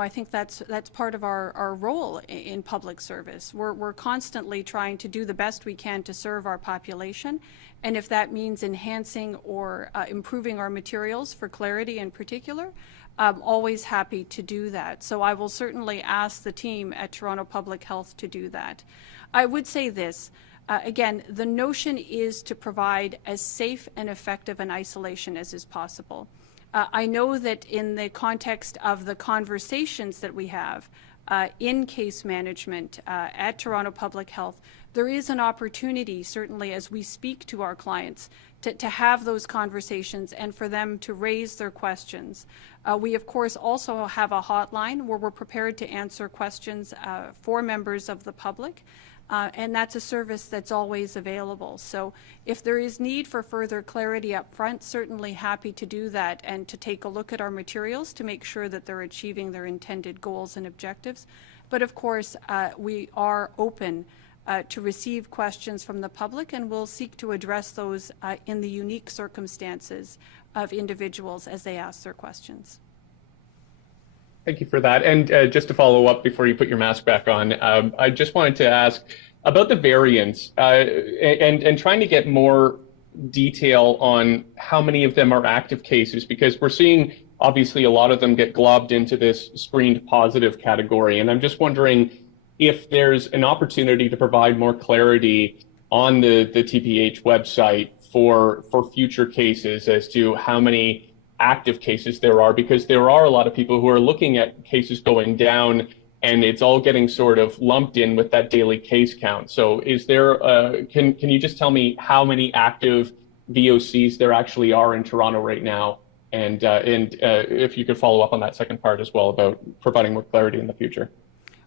I think that's part of our role in public service. We're constantly trying to do the best we can to serve our population, and if that means enhancing or improving our materials for clarity in particular, I'm always happy to do that. So I will certainly ask the team at Toronto Public Health to do that. I would say this. Again, the notion is to provide as safe and effective an isolation as is possible. I know that in the context of the conversations that we have in case management at Toronto Public Health, there is an opportunity, certainly as we speak to our clients, to have those conversations and for them to raise their questions. We, of course, also have a hotline where we're prepared to answer questions for members of the public. And that's a service that's always available. So if there is need for further clarity up front, certainly happy to do that and to take a look at our materials to make sure that they're achieving their intended goals and objectives. But of course, we are open to receive questions from the public, and we'll seek to address those in the unique circumstances of individuals as they ask their questions. Thank you for that. And just to follow up before you put your mask back on, I just wanted to ask about the variants and trying to get more detail on how many of them are active cases, because we're seeing obviously a lot of them get globbed into this screened positive category. And I'm just wondering if there's an opportunity to provide more clarity on the TPH website for future cases as to how many active cases there are, because there are a lot of people who are looking at cases going down and it's all getting sort of lumped in with that daily case count. So is there, can you just tell me how many active VOCs there actually are in Toronto right now? And if you could follow up on that second part as well about providing more clarity in the future.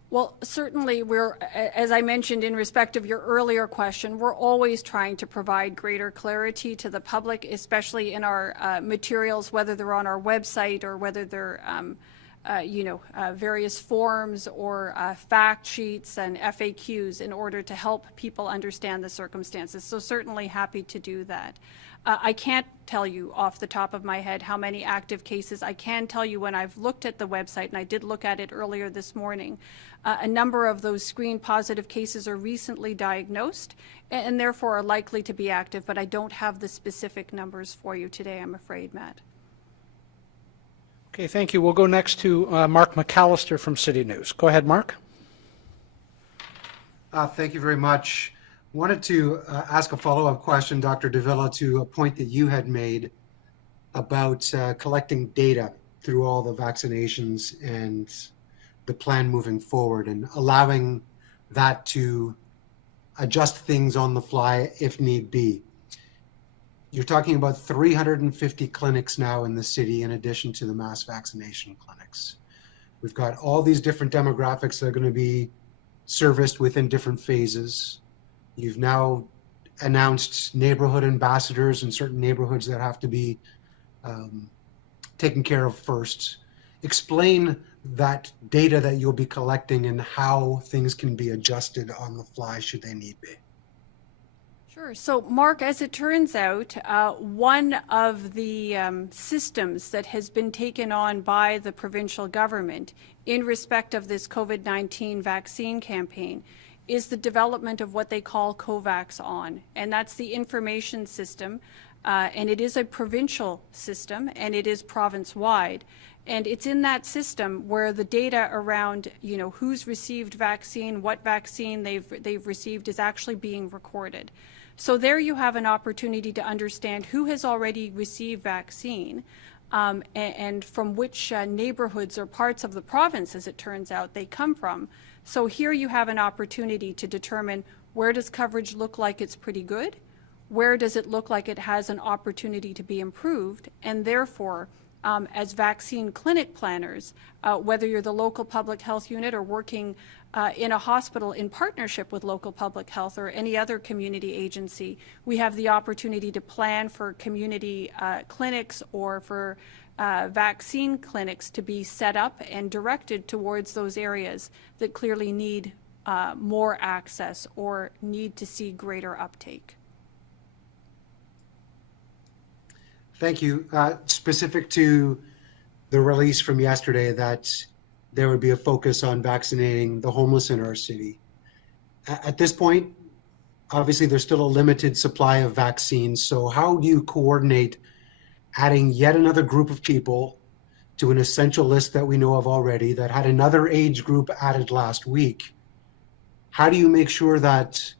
Well, certainly we're, as I mentioned in respect of your earlier question, we're always trying to provide greater clarity to the public, especially in our materials, whether they're on our website or whether they're various forms or fact sheets and FAQs in order to help people understand the circumstances. So certainly happy to do that. I can't tell you off the top of my head how many active cases. I can tell you when I've looked at the website, and I did look at it earlier this morning, a number of those screen positive cases are recently diagnosed and therefore are likely to be active, but I don't have the specific numbers for you today, I'm afraid, Matt. Okay, thank you. We'll go next to Mark McAllister from City News. Go ahead, Mark. Thank you very much. Wanted to ask a follow-up question, Dr. Davila, to a point that you had made about collecting data through all the vaccinations and the plan moving forward and allowing that to adjust things on the fly if need be. You're talking about 350 clinics now in the city in addition to the mass vaccination clinics. We've got all these different demographics that are going to be serviced within different phases. You've now announced neighborhood ambassadors in certain neighborhoods that have to be taken care of first. Explain that data that you'll be collecting and how things can be adjusted on the fly should they need be. Sure. So, Mark, as it turns out, one of the systems that has been taken on by the provincial government in respect of this COVID-19 vaccine campaign is the development of what they call kovacs on, and that's the information system, and it is a provincial system, and it is province-wide. And it's in that system where the data around, who's received vaccine, what vaccine they've received is actually being recorded. So there you have an opportunity to understand who has already received vaccine and from which neighborhoods or parts of the province, as it turns out, they come from. So here you have an opportunity to determine where does coverage look like it's pretty good, where does it look like it has an opportunity to be improved, and therefore, as vaccine clinic planners, whether you're the local public health unit or working in a hospital in partnership with local public health or any other community agency, we have the opportunity to plan for community clinics or for vaccine clinics to be set up and directed towards those areas that clearly need more access or need to see greater uptake. Thank you. Specific to the release from yesterday that there would be a focus on vaccinating the homeless in our city. At this point, obviously there's still a limited supply of vaccines. So how do you coordinate adding yet another group of people to an essential list that we know of already that had another age group added last week? How do you make sure that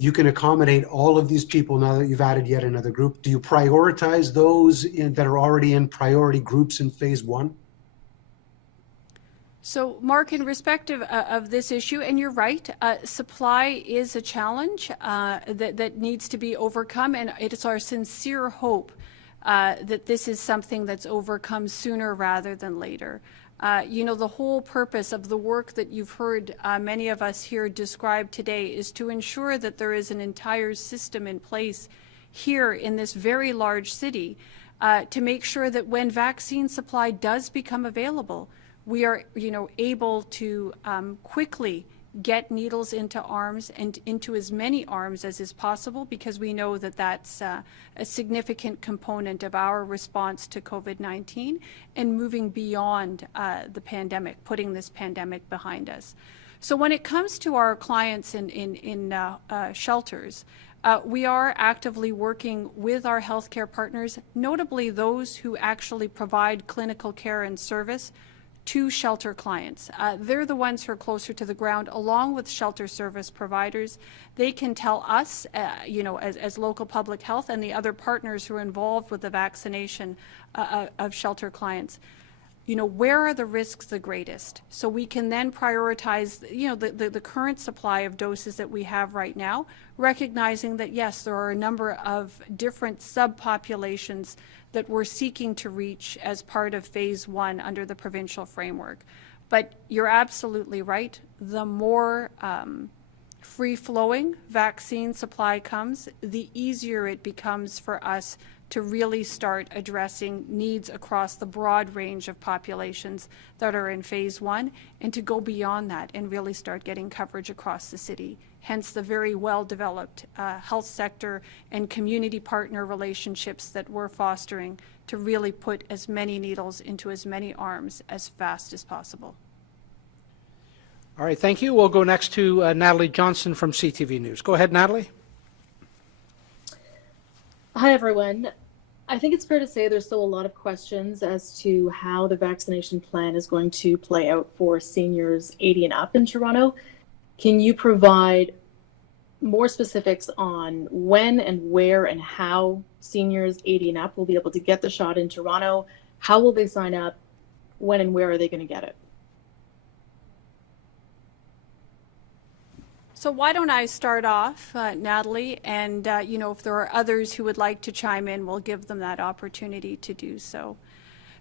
you can accommodate all of these people now that you've added yet another group? Do you prioritize those that are already in priority groups in phase one? So, Mark, in respect of this issue, and you're right, supply is a challenge that needs to be overcome, and it's our sincere hope that this is something that's overcome sooner rather than later. The whole purpose of the work that you've heard many of us here describe today is to ensure that there is an entire system in place here in this very large city to make sure that when vaccine supply does become available, we are, able to quickly get needles into arms and into as many arms as is possible, because we know that that's a significant component of our response to COVID-19 and moving beyond the pandemic, putting this pandemic behind us. So when it comes to our clients in shelters, we are actively working with our healthcare partners, notably those who actually provide clinical care and service to shelter clients. They're the ones who are closer to the ground, along with shelter service providers. They can tell us, as local public health and the other partners who are involved with the vaccination of shelter clients, where are the risks the greatest? So we can then prioritize, the current supply of doses that we have right now, recognizing that, yes, there are a number of different subpopulations that we're seeking to reach as part of phase one under the provincial framework. But you're absolutely right. The more free-flowing vaccine supply comes, the easier it becomes for us to really start addressing needs across the broad range of populations that are in phase 1, and to go beyond that and really start getting coverage across the city. Hence the very well-developed health sector and community partner relationships that we're fostering to really put as many needles into as many arms as fast as possible. All right, thank you. We'll go next to Natalie Johnson from CTV News. Go ahead, Natalie. Hi, everyone. I think it's fair to say there's still a lot of questions as to how the vaccination plan is going to play out for seniors 80 and up in Toronto. Can you provide more specifics on when and where and how seniors 80 and up will be able to get the shot in Toronto? How will they sign up? When and where are they going to get it? So why don't I start off, Natalie, and if there are others who would like to chime in, we'll give them that opportunity to do so.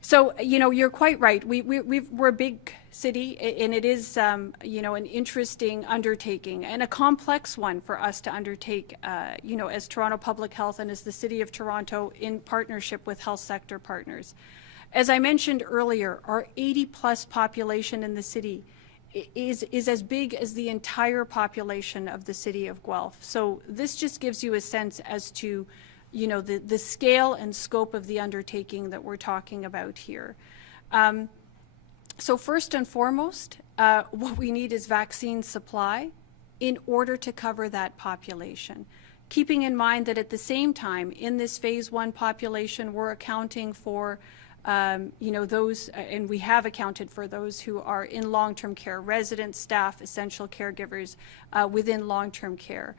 So, you're quite right. We're a big city, and it is, an interesting undertaking and a complex one for us to undertake, as Toronto Public Health and as the City of Toronto in partnership with health sector partners. As I mentioned earlier, our 80-plus population in the city is as big as the entire population of the city of Guelph. So this just gives you a sense as to, the scale and scope of the undertaking that we're talking about here. So first and foremost, what we need is vaccine supply in order to cover that population. Keeping in mind that at the same time, in this phase 1 population, we're accounting for those, and we have accounted for those who are in long-term care, residents, staff, essential caregivers within long-term care.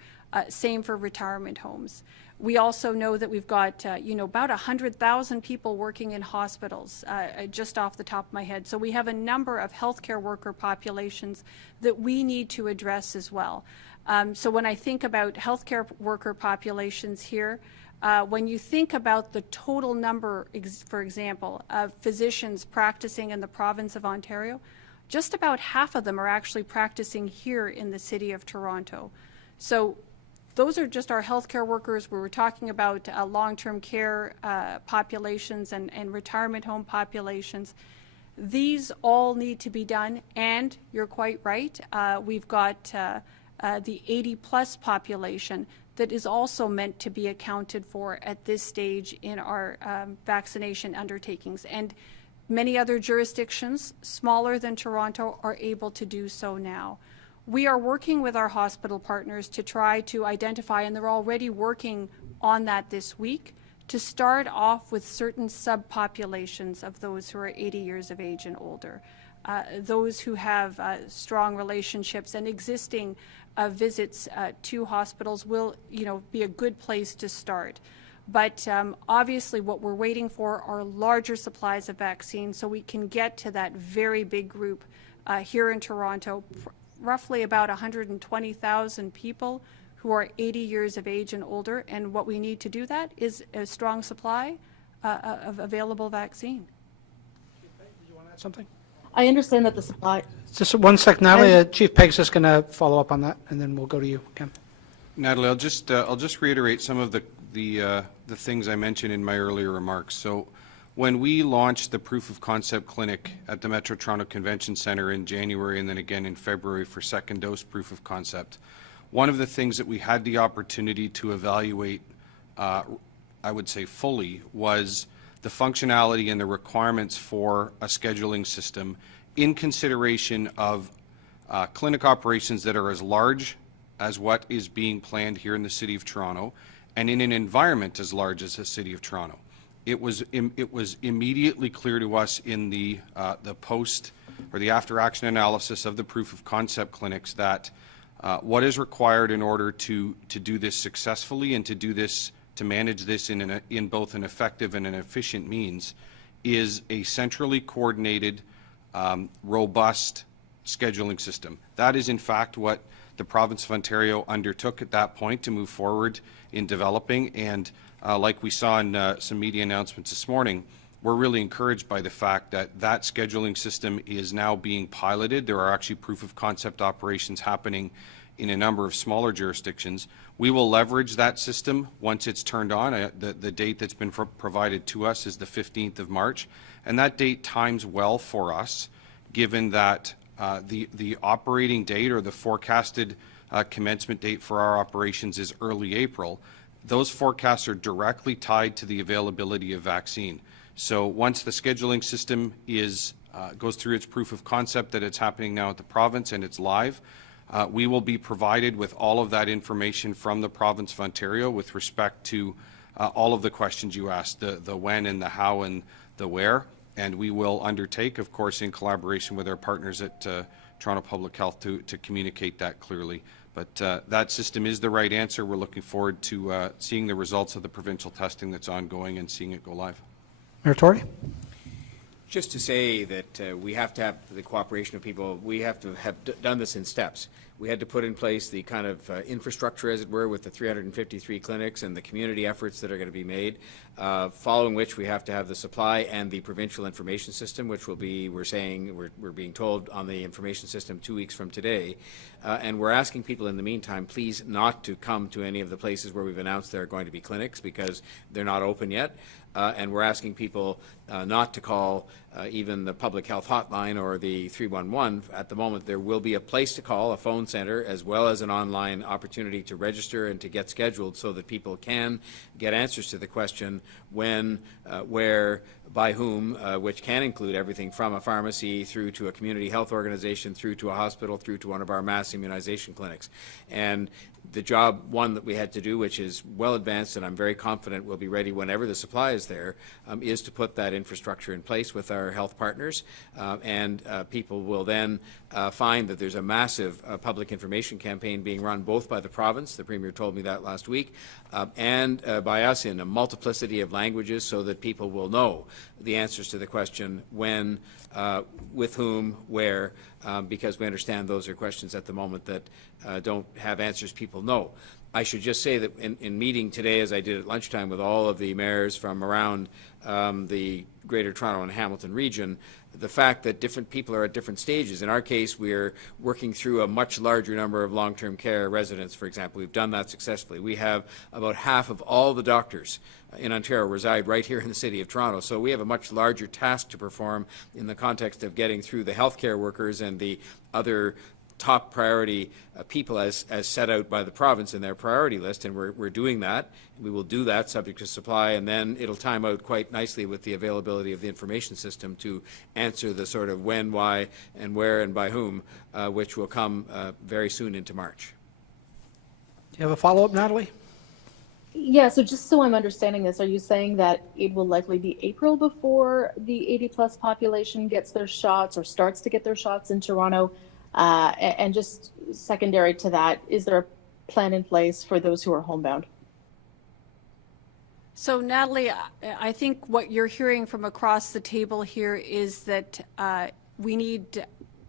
Same for retirement homes. We also know that we've got, about 100,000 people working in hospitals, just off the top of my head. So we have a number of healthcare worker populations that we need to address as well. So when I think about healthcare worker populations here, when you think about the total number, for example, of physicians practicing in the province of Ontario, just about half of them are actually practicing here in the city of Toronto. So those are just our healthcare workers. We were talking about long-term care populations and retirement home populations. These all need to be done, and you're quite right. We've got the 80-plus population that is also meant to be accounted for at this stage in our vaccination undertakings. And many other jurisdictions, smaller than Toronto, are able to do so now. We are working with our hospital partners to try to identify, and they're already working on that this week, to start off with certain subpopulations of those who are 80 years of age and older. Those who have strong relationships and existing visits to hospitals will, be a good place to start. But obviously what we're waiting for are larger supplies of vaccines so we can get to that very big group here in Toronto, roughly about 120,000 people who are 80 years of age and older. And what we need to do that is a strong supply of available vaccine. Do you want to add something? I understand that the supply... Just 1 sec, Natalie. Chief Peg's just going to follow up on that, and then we'll go to you, Ken. Natalie, I'll just reiterate some of the things I mentioned in my earlier remarks. So when we launched the proof of concept clinic at the Metro Toronto Convention Centre in January and then again in February for second dose proof of concept, one of the things that we had the opportunity to evaluate, I would say fully, was the functionality and the requirements for a scheduling system in consideration of clinic operations that are as large as what is being planned here in the City of Toronto and in an environment as large as the City of Toronto. It was immediately clear to us in the post or the after action analysis of the proof of concept clinics that what is required in order to do this successfully and to manage this in both an effective and an efficient means is a centrally coordinated, robust scheduling system. That is in fact what the province of Ontario undertook at that point to move forward in developing, and like we saw in some media announcements this morning, we're really encouraged by the fact that that scheduling system is now being piloted. There are actually proof of concept operations happening in a number of smaller jurisdictions. We will leverage that system once it's turned on. The date that's been provided to us is the 15th of March, and that date times well for us, given that the operating date or the forecasted commencement date for our operations is early April. Those forecasts are directly tied to the availability of vaccine. So once the scheduling system goes through its proof of concept that it's happening now at the province and it's live, we will be provided with all of that information from the province of Ontario with respect to all of the questions you asked, the when and the how and the where. And we will undertake, of course, in collaboration with our partners at Toronto Public Health to communicate that clearly. But that system is the right answer. We're looking forward to seeing the results of the provincial testing that's ongoing and seeing it go live. Mayor Tory? Just to say that we have to have the cooperation of people. We have to have done this in steps. We had to put in place the kind of infrastructure, as it were, with the 353 clinics and the community efforts that are going to be made, following which we have to have the supply and the provincial information system, which will be, we're being told on the information system 2 weeks from today. And we're asking people in the meantime, please not to come to any of the places where we've announced there are going to be clinics because they're not open yet. And we're asking people not to call even the public health hotline or the 311. At the moment, there will be a place to call, a phone center, as well as an online opportunity to register and to get scheduled so that people can get answers to the question when, where, by whom, which can include everything from a pharmacy through to a community health organization, through to a hospital, through to one of our mass immunization clinics. And the job one that we had to do, which is well advanced and I'm very confident will be ready whenever the supply is there, is to put that infrastructure in place with our health partners. And people will then find that there's a massive public information campaign being run both by the province, the Premier told me that last week, and by us in a multiplicity of languages so that people will know the answers to the question when, with whom, where, because we understand those are questions at the moment that don't have answers people know. I should just say that in meeting today, as I did at lunchtime with all of the mayors from around the Greater Toronto and Hamilton region, the fact that different people are at different stages. In our case, we're working through a much larger number of long-term care residents, for example. We've done that successfully. We have about half of all the doctors in Ontario reside right here in the city of Toronto. So we have a much larger task to perform in the context of getting through the healthcare workers and the other top priority people as set out by the province in their priority list, and we're doing that. We will do that subject to supply, and then it'll time out quite nicely with the availability of the information system to answer the sort of when, why, and where, and by whom, which will come very soon into March. Do you have a follow-up, Natalie? Yeah, so just so I'm understanding this, are you saying that it will likely be April before the 80 plus population gets their shots or starts to get their shots in Toronto? And just secondary to that, is there a plan in place for those who are homebound? So Natalie, I think what you're hearing from across the table here is that we need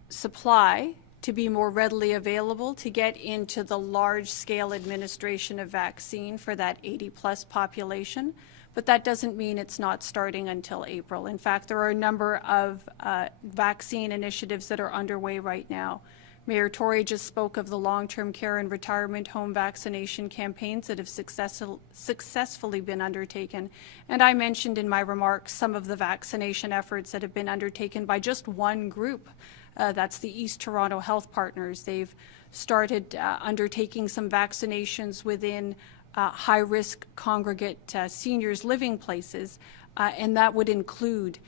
supply to be more readily available to get into the large-scale administration of vaccine for that 80 plus population. But that doesn't mean it's not starting until April. In fact, there are a number of vaccine initiatives that are underway right now. Mayor Tory just spoke of the long-term care and retirement home vaccination campaigns that have successfully been undertaken. And I mentioned in my remarks some of the vaccination efforts that have been undertaken by just one group. That's the East Toronto Health Partners. They've started undertaking some vaccinations within high-risk congregate seniors living places, and that would include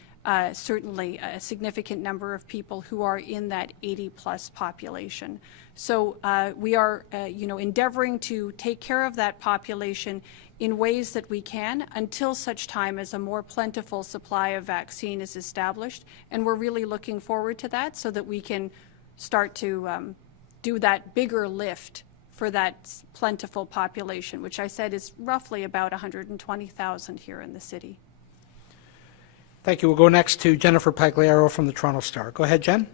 certainly a significant number of people who are in that 80-plus population. So we are, endeavoring to take care of that population in ways that we can until such time as a more plentiful supply of vaccine is established, and we're really looking forward to that so that we can start to do that bigger lift for that plentiful population, which I said is roughly about 120,000 here in the city. Thank you. We'll go next to Jennifer Pagliaro from the Toronto Star. Go ahead, Jen.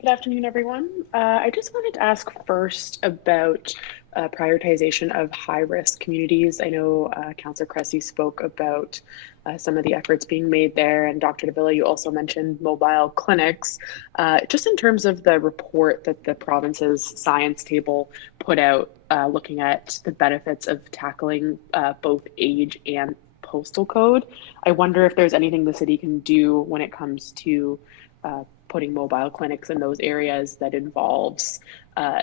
Good afternoon, everyone. I just wanted to ask first about prioritization of high-risk communities. I know Councillor Cressy spoke about some of the efforts being made there, and Dr. Davila, you also mentioned mobile clinics. Just in terms of the report that the province's science table put out, looking at the benefits of tackling both age and postal code, I wonder if there's anything the city can do when it comes to putting mobile clinics in those areas that involves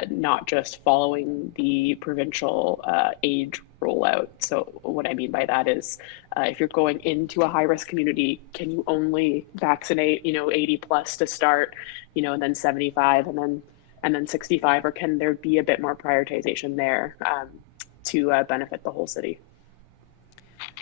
not just following the provincial age rollout. So what I mean by that is if you're going into a high-risk community, can you only vaccinate 80 plus to start, and then 75 and then 65, or can there be a bit more prioritization there to benefit the whole city?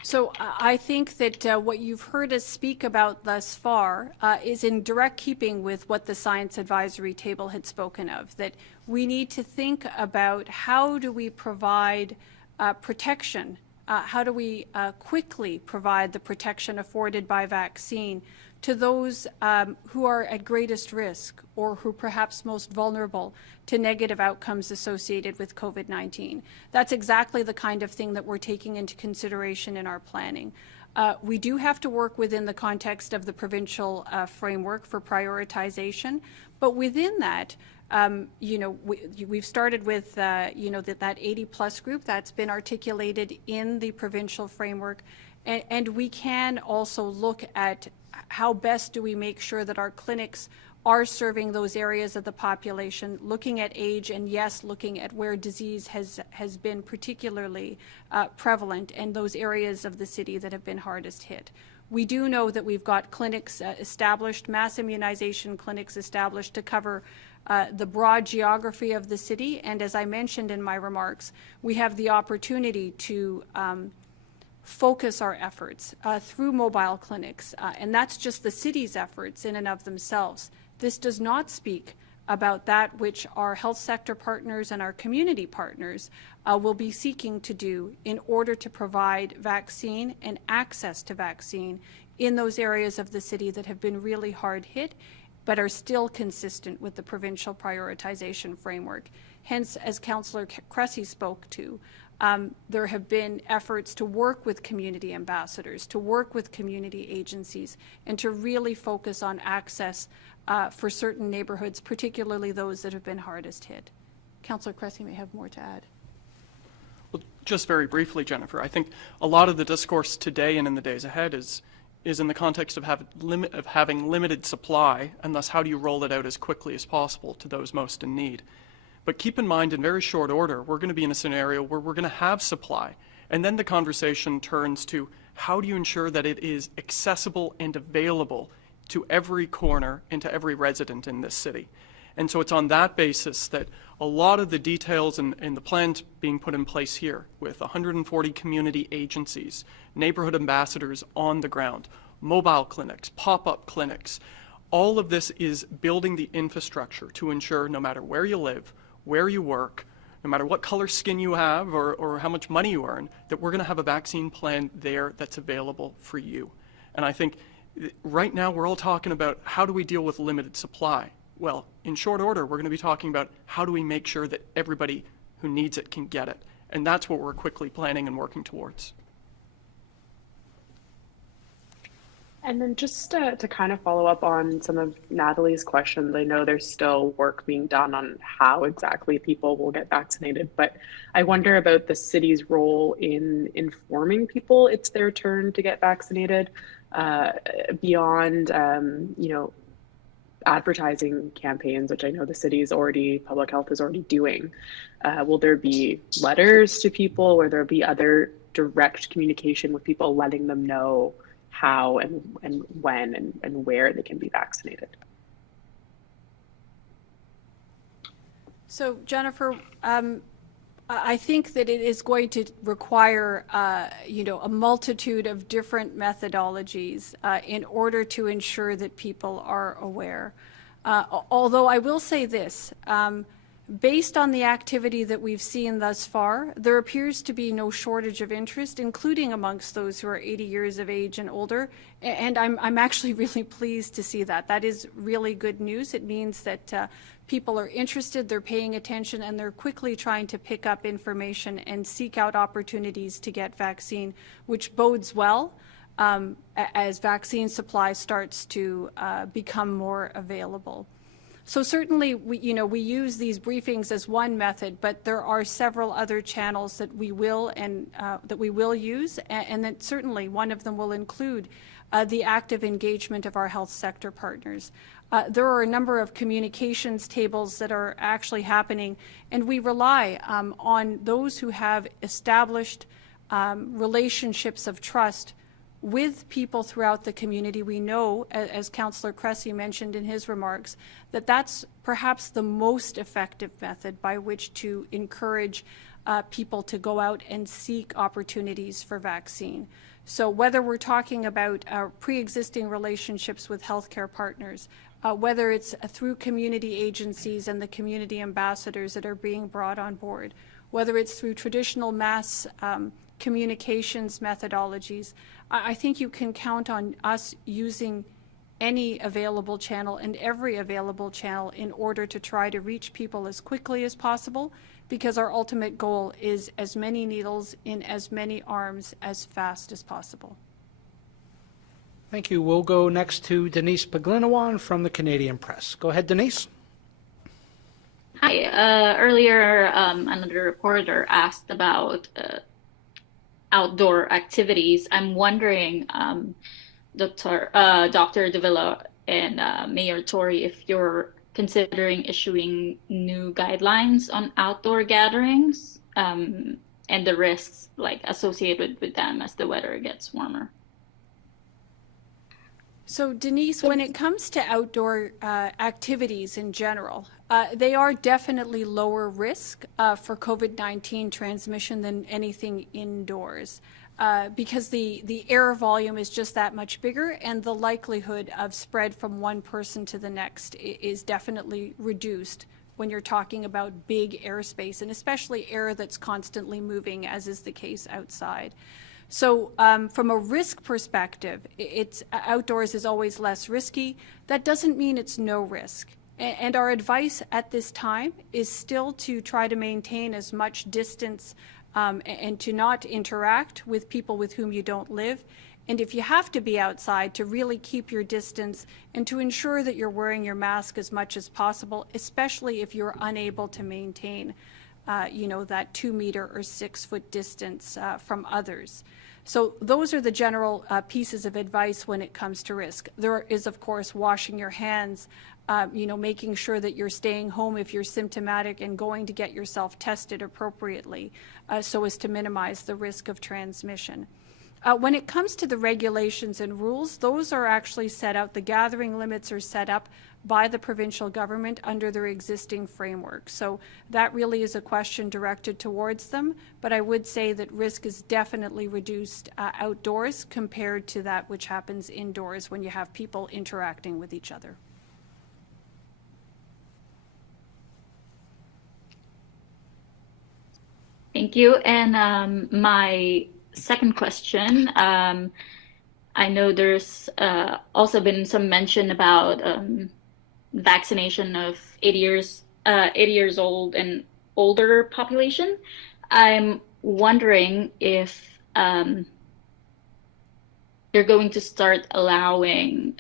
So I think that what you've heard us speak about thus far is in direct keeping with what the Science Advisory Table had spoken of, that we need to think about how do we provide protection, how do we quickly provide the protection afforded by vaccine to those who are at greatest risk or who perhaps most vulnerable to negative outcomes associated with COVID-19. That's exactly the kind of thing that we're taking into consideration in our planning. We do have to work within the context of the provincial framework for prioritization, but within that, we've started with, that 80 plus group that's been articulated in the provincial framework, and we can also look at how best do we make sure that our clinics are serving those areas of the population, looking at age and, yes, looking at where disease has been particularly prevalent and those areas of the city that have been hardest hit. We do know that we've got clinics established, mass immunization clinics established to cover the broad geography of the city, and as I mentioned in my remarks, we have the opportunity to focus our efforts through mobile clinics, and that's just the city's efforts in and of themselves. This does not speak about that which our health sector partners and our community partners will be seeking to do in order to provide vaccine and access to vaccine in those areas of the city that have been really hard hit but are still consistent with the provincial prioritization framework. Hence, as Councillor Cressy spoke to, there have been efforts to work with community ambassadors, to work with community agencies, and to really focus on access for certain neighbourhoods, particularly those that have been hardest hit. Councillor Cressy may have more to add. Well, just very briefly, Jennifer, I think a lot of the discourse today and in the days ahead is in the context of having limited supply, and thus how do you roll it out as quickly as possible to those most in need. But keep in mind, in very short order, we're going to be in a scenario where we're going to have supply. And then the conversation turns to how do you ensure that it is accessible and available to every corner and to every resident in this city. And so it's on that basis that a lot of the details and the plans being put in place here with 140 community agencies, neighborhood ambassadors on the ground, mobile clinics, pop-up clinics, all of this is building the infrastructure to ensure no matter where you live, where you work, no matter what color skin you have or how much money you earn, that we're going to have a vaccine plan there that's available for you. And I think right now we're all talking about how do we deal with limited supply. Well, in short order, we're going to be talking about how do we make sure that everybody who needs it can get it. And that's what we're quickly planning and working towards. And then just to kind of follow up on some of Natalie's questions, I know there's still work being done on how exactly people will get vaccinated, but I wonder about the city's role in informing people it's their turn to get vaccinated beyond, advertising campaigns, which I know the city's public health is already doing. Will there be letters to people? Will there be other direct communication with people letting them know how and when and where they can be vaccinated? So, Jennifer, I think that it is going to require, a multitude of different methodologies in order to ensure that people are aware. Although I will say this, based on the activity that we've seen thus far, there appears to be no shortage of interest, including amongst those who are 80 years of age and older. And I'm actually really pleased to see that. That is really good news. It means that People are interested, they're paying attention, and they're quickly trying to pick up information and seek out opportunities to get vaccine, which bodes well as vaccine supply starts to become more available. So certainly, we use these briefings as one method, but there are several other channels that we will use, and that certainly one of them will include the active engagement of our health sector partners. There are a number of communications tables that are actually happening, and we rely on those who have established relationships of trust with people throughout the community. We know, as Councillor Cressy mentioned in his remarks, that that's perhaps the most effective method by which to encourage people to go out and seek opportunities for vaccine. So whether we're talking about pre-existing relationships with healthcare partners, whether it's through community agencies and the community ambassadors that are being brought on board, whether it's through traditional mass communications methodologies, I think you can count on us using any available channel and every available channel in order to try to reach people as quickly as possible, because our ultimate goal is as many needles in as many arms as fast as possible. Thank you. We'll go next to Denise Paglinawan from the Canadian Press. Go ahead, Denise. Hi. Earlier, another reporter asked about outdoor activities. I'm wondering, Dr. Davila and Mayor Tory, if you're considering issuing new guidelines on outdoor gatherings and the risks associated with them as the weather gets warmer. So Denise, when it comes to outdoor activities in general, they are definitely lower risk for COVID-19 transmission than anything indoors, because the air volume is just that much bigger, and the likelihood of spread from one person to the next is definitely reduced when you're talking about big airspace, and especially air that's constantly moving, as is the case outside. So from a risk perspective, outdoors is always less risky. That doesn't mean it's no risk. And our advice at this time is still to try to maintain as much distance and to not interact with people with whom you don't live. And if you have to be outside, to really keep your distance and to ensure that you're wearing your mask as much as possible, especially if you're unable to maintain that 2 meter or 6 foot distance from others. So those are the general pieces of advice when it comes to risk. There is, of course, washing your hands, making sure that you're staying home if you're symptomatic and going to get yourself tested appropriately so as to minimize the risk of transmission. When it comes to the regulations and rules, those are actually set out, the gathering limits are set up by the provincial government under their existing framework. So that really is a question directed towards them, but I would say that risk is definitely reduced outdoors compared to that which happens indoors when you have people interacting with each other. Thank you. And my second question, I know there's also been some mention about vaccination of 80 years old and older population. I'm wondering if you're going to start allowing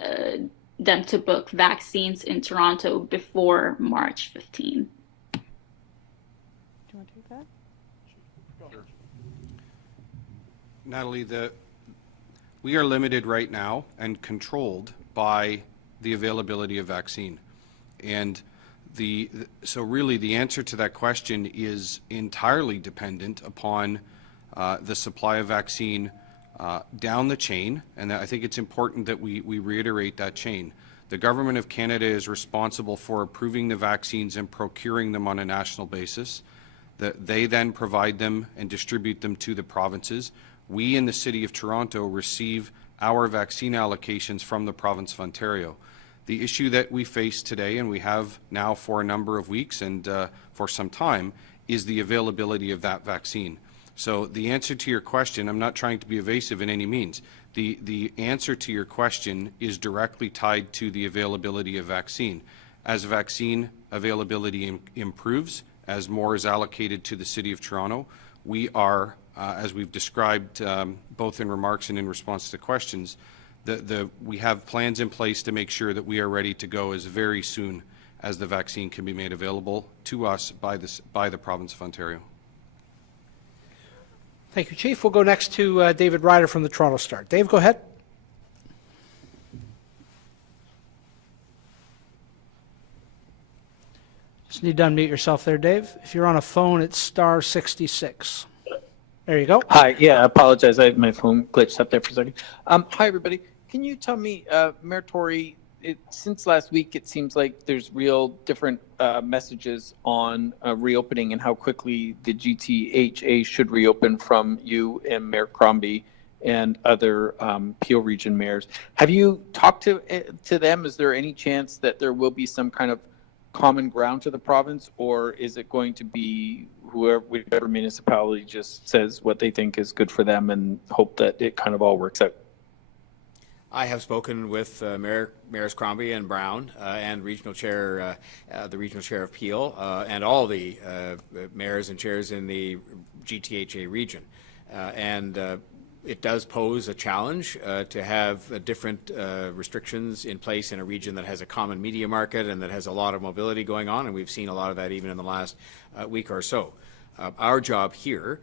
them to book vaccines in Toronto before March 15. Do you want to take that? Natalie, we are limited right now and controlled by the availability of vaccine. And so really the answer to that question is entirely dependent upon the supply of vaccine down the chain, and I think it's important that we reiterate that chain. The Government of Canada is responsible for approving the vaccines and procuring them on a national basis. They then provide them and distribute them to the provinces. We in the City of Toronto receive our vaccine allocations from the Province of Ontario. The issue that we face today, and we have now for a number of weeks and for some time, is the availability of that vaccine. So the answer to your question, I'm not trying to be evasive in any means, the answer to your question is directly tied to the availability of vaccine. As vaccine availability improves, as more is allocated to the City of Toronto, we are, as we've described both in remarks and in response to questions, we have plans in place to make sure that we are ready to go as very soon as the vaccine can be made available to us by the province of Ontario. Thank you, Chief. We'll go next to David Ryder from the Toronto Star. Dave, go ahead. Just need to unmute yourself there, Dave. If you're on a phone, it's star 66. There you go. Hi, yeah, I apologize. My phone glitched up there for a second. Hi, everybody. Can you tell me, Mayor Tory, since last week, it seems like there's real different messages on reopening and how quickly the GTHA should reopen from you and Mayor Crombie and other Peel Region mayors. Have you talked to them? Is there any chance that there will be some kind of common ground to the province, or is it going to be whichever municipality just says what they think is good for them and hope that it kind of all works out? I have spoken with Mayors Crombie and Brown and the regional chair of Peel and all the mayors and chairs in the GTHA region, and it does pose a challenge to have different restrictions in place in a region that has a common media market and that has a lot of mobility going on, and we've seen a lot of that even in the last week or so. Our job here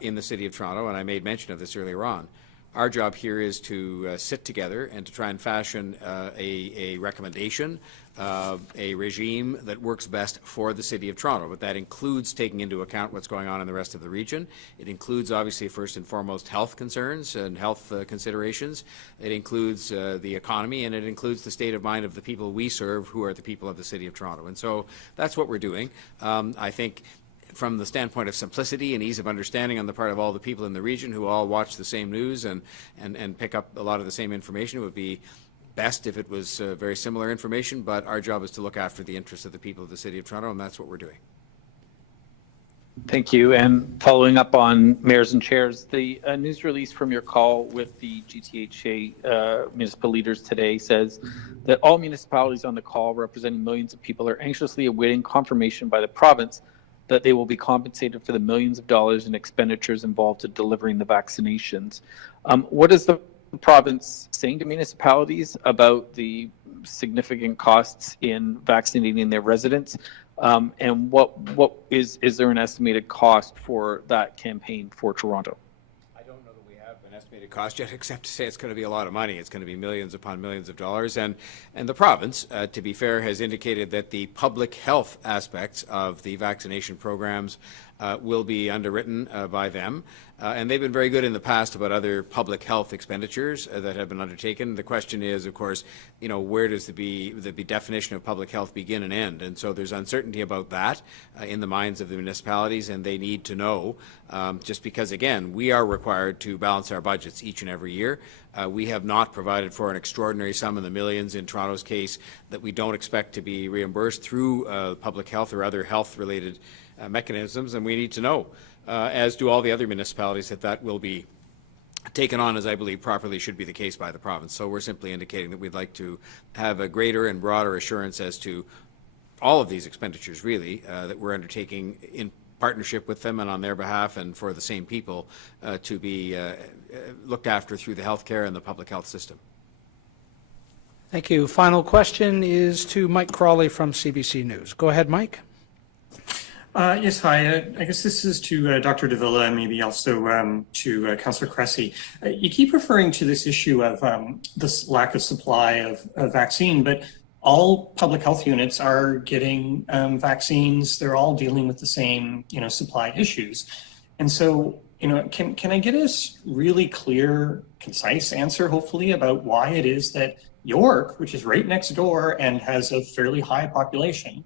in the City of Toronto, and I made mention of this earlier on, our job here is to sit together and to try and fashion a recommendation, a regime that works best for the City of Toronto. But that includes taking into account what's going on in the rest of the region. It includes, obviously, first and foremost, health concerns and health considerations. It includes the economy, and it includes the state of mind of the people we serve, who are the people of the City of Toronto. And so that's what we're doing. I think from the standpoint of simplicity and ease of understanding on the part of all the people in the region who all watch the same news and pick up a lot of the same information, it would be best if it was very similar information, but our job is to look after the interests of the people of the City of Toronto, and that's what we're doing. Thank you. And following up on mayors and chairs, the news release from your call with the GTHA municipal leaders today says that all municipalities on the call, representing millions of people, are anxiously awaiting confirmation by the province that they will be compensated for the millions of dollars in expenditures involved in delivering the vaccinations. What is the province saying to municipalities about the significant costs in vaccinating their residents? And what is there an estimated cost for that campaign for Toronto? I don't know that we have an estimated cost yet, except to say it's going to be a lot of money. It's going to be millions upon millions of dollars. And the province, to be fair, has indicated that the public health aspects of the vaccination programs will be underwritten by them. And they've been very good in the past about other public health expenditures that have been undertaken. The question is, of course, where does the definition of public health begin and end? And so there's uncertainty about that in the minds of the municipalities, and they need to know, just because, again, we are required to balance our budgets each and every year. We have not provided for an extraordinary sum in the millions in Toronto's case that we don't expect to be reimbursed through public health or other health-related mechanisms, and we need to know, as do all the other municipalities, that will be taken on, as I believe properly should be the case by the province. So we're simply indicating that we'd like to have a greater and broader assurance as to all of these expenditures, really, that we're undertaking in partnership with them and on their behalf and for the same people to be looked after through the healthcare and the public health system. Thank you. Final question is to Mike Crawley from CBC News. Go ahead, Mike. Yes, hi. I guess this is to Dr. Davila and maybe also to Councillor Cressy. You keep referring to this issue of this lack of supply of vaccine, but all public health units are getting vaccines. They're all dealing with the same, supply issues. And so, can I get a really clear, concise answer, hopefully, about why it is that York, which is right next door and has a fairly high population,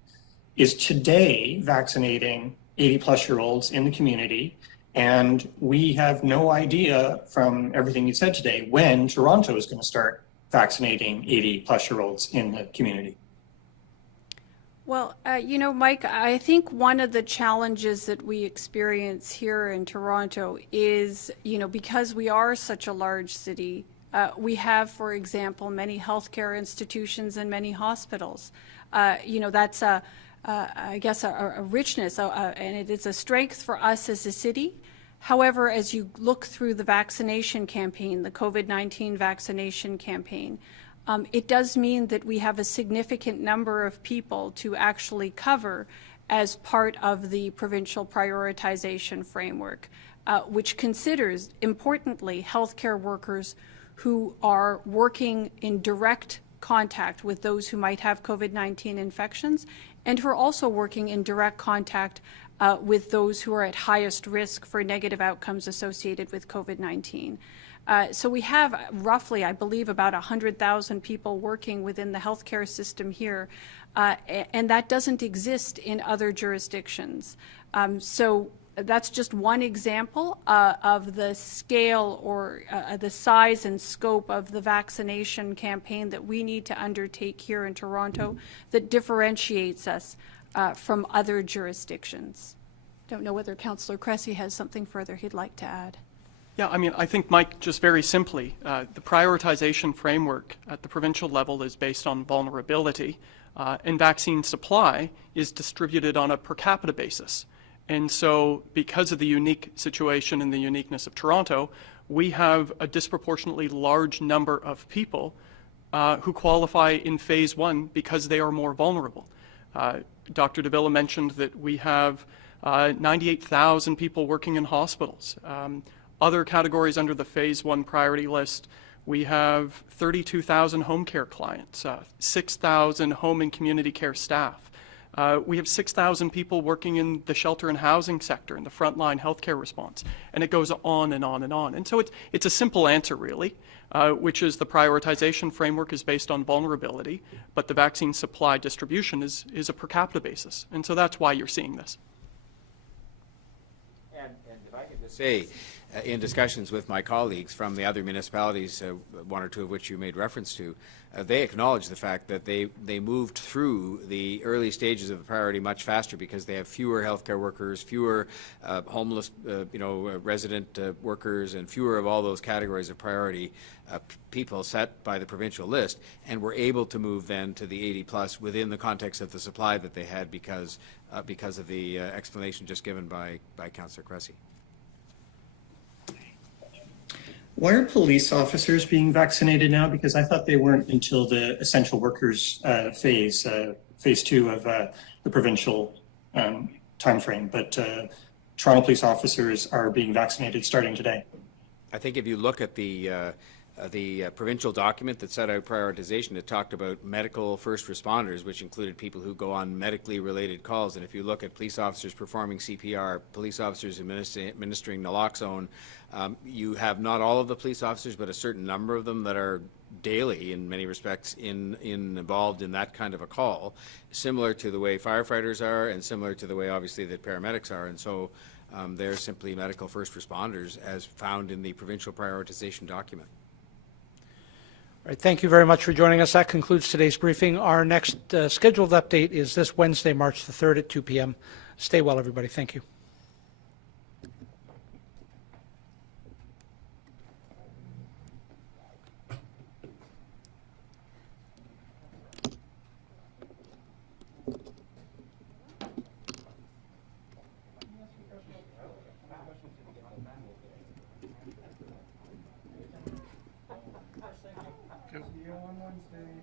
is today vaccinating 80-plus-year-olds in the community, and we have no idea from everything you said today when Toronto is going to start vaccinating 80-plus-year-olds in the community? Well, Mike, I think one of the challenges that we experience here in Toronto is, because we are such a large city, We have, for example, many healthcare institutions and many hospitals. That's I guess a richness, and it is a strength for us as a city. However, as you look through the vaccination campaign, the COVID-19 vaccination campaign, it does mean that we have a significant number of people to actually cover as part of the provincial prioritization framework, which considers, importantly, healthcare workers who are working in direct contact with those who might have COVID-19 infections and who are also working in direct contact with those who are at highest risk for negative outcomes associated with COVID-19. So we have roughly, I believe, about 100,000 people working within the healthcare system here, and that doesn't exist in other jurisdictions. So that's just one example of the scale or the size and scope of the vaccination campaign that we need to undertake here in Toronto that differentiates us from other jurisdictions. Don't know whether Councillor Cressy has something further he'd like to add. Yeah, I mean, I think, Mike, just very simply, the prioritization framework at the provincial level is based on vulnerability, and vaccine supply is distributed on a per capita basis. And so because of the unique situation and the uniqueness of Toronto, we have a disproportionately large number of people who qualify in phase one because they are more vulnerable. Dr. Davila mentioned that we have 98,000 people working in hospitals. Other categories under the phase one priority list, we have 32,000 home care clients, 6,000 home and community care staff. We have 6,000 people working in the shelter and housing sector, in the frontline healthcare response, and it goes on and on and on. And so it's a simple answer, really, which is the prioritization framework is based on vulnerability, but the vaccine supply distribution is a per capita basis. And so that's why you're seeing this. And if I could just say, in discussions with my colleagues from the other municipalities, one or two of which you made reference to, they acknowledge the fact that they moved through the early stages of the priority much faster because they have fewer healthcare workers, fewer homeless, resident workers, and fewer of all those categories of priority people set by the provincial list, and were able to move then to the 80 plus within the context of the supply that they had because of the explanation just given by Councillor Cressy. Why are police officers being vaccinated now? Because I thought they weren't until the essential workers phase two of the provincial timeframe. But Toronto police officers are being vaccinated starting today. I think if you look at the provincial document that set out prioritization, it talked about medical first responders, which included people who go on medically related calls. And if you look at police officers performing CPR, police officers administering naloxone, you have not all of the police officers, but a certain number of them that are daily, in many respects, involved in that kind of a call, similar to the way firefighters are and similar to the way, obviously, that paramedics are. And so they're simply medical first responders as found in the provincial prioritization document. All right, thank you very much for joining us. That concludes today's briefing. Our next scheduled update is this Wednesday, March the 3rd at 2 p.m. Stay well, everybody. Thank you. See you on Wednesday.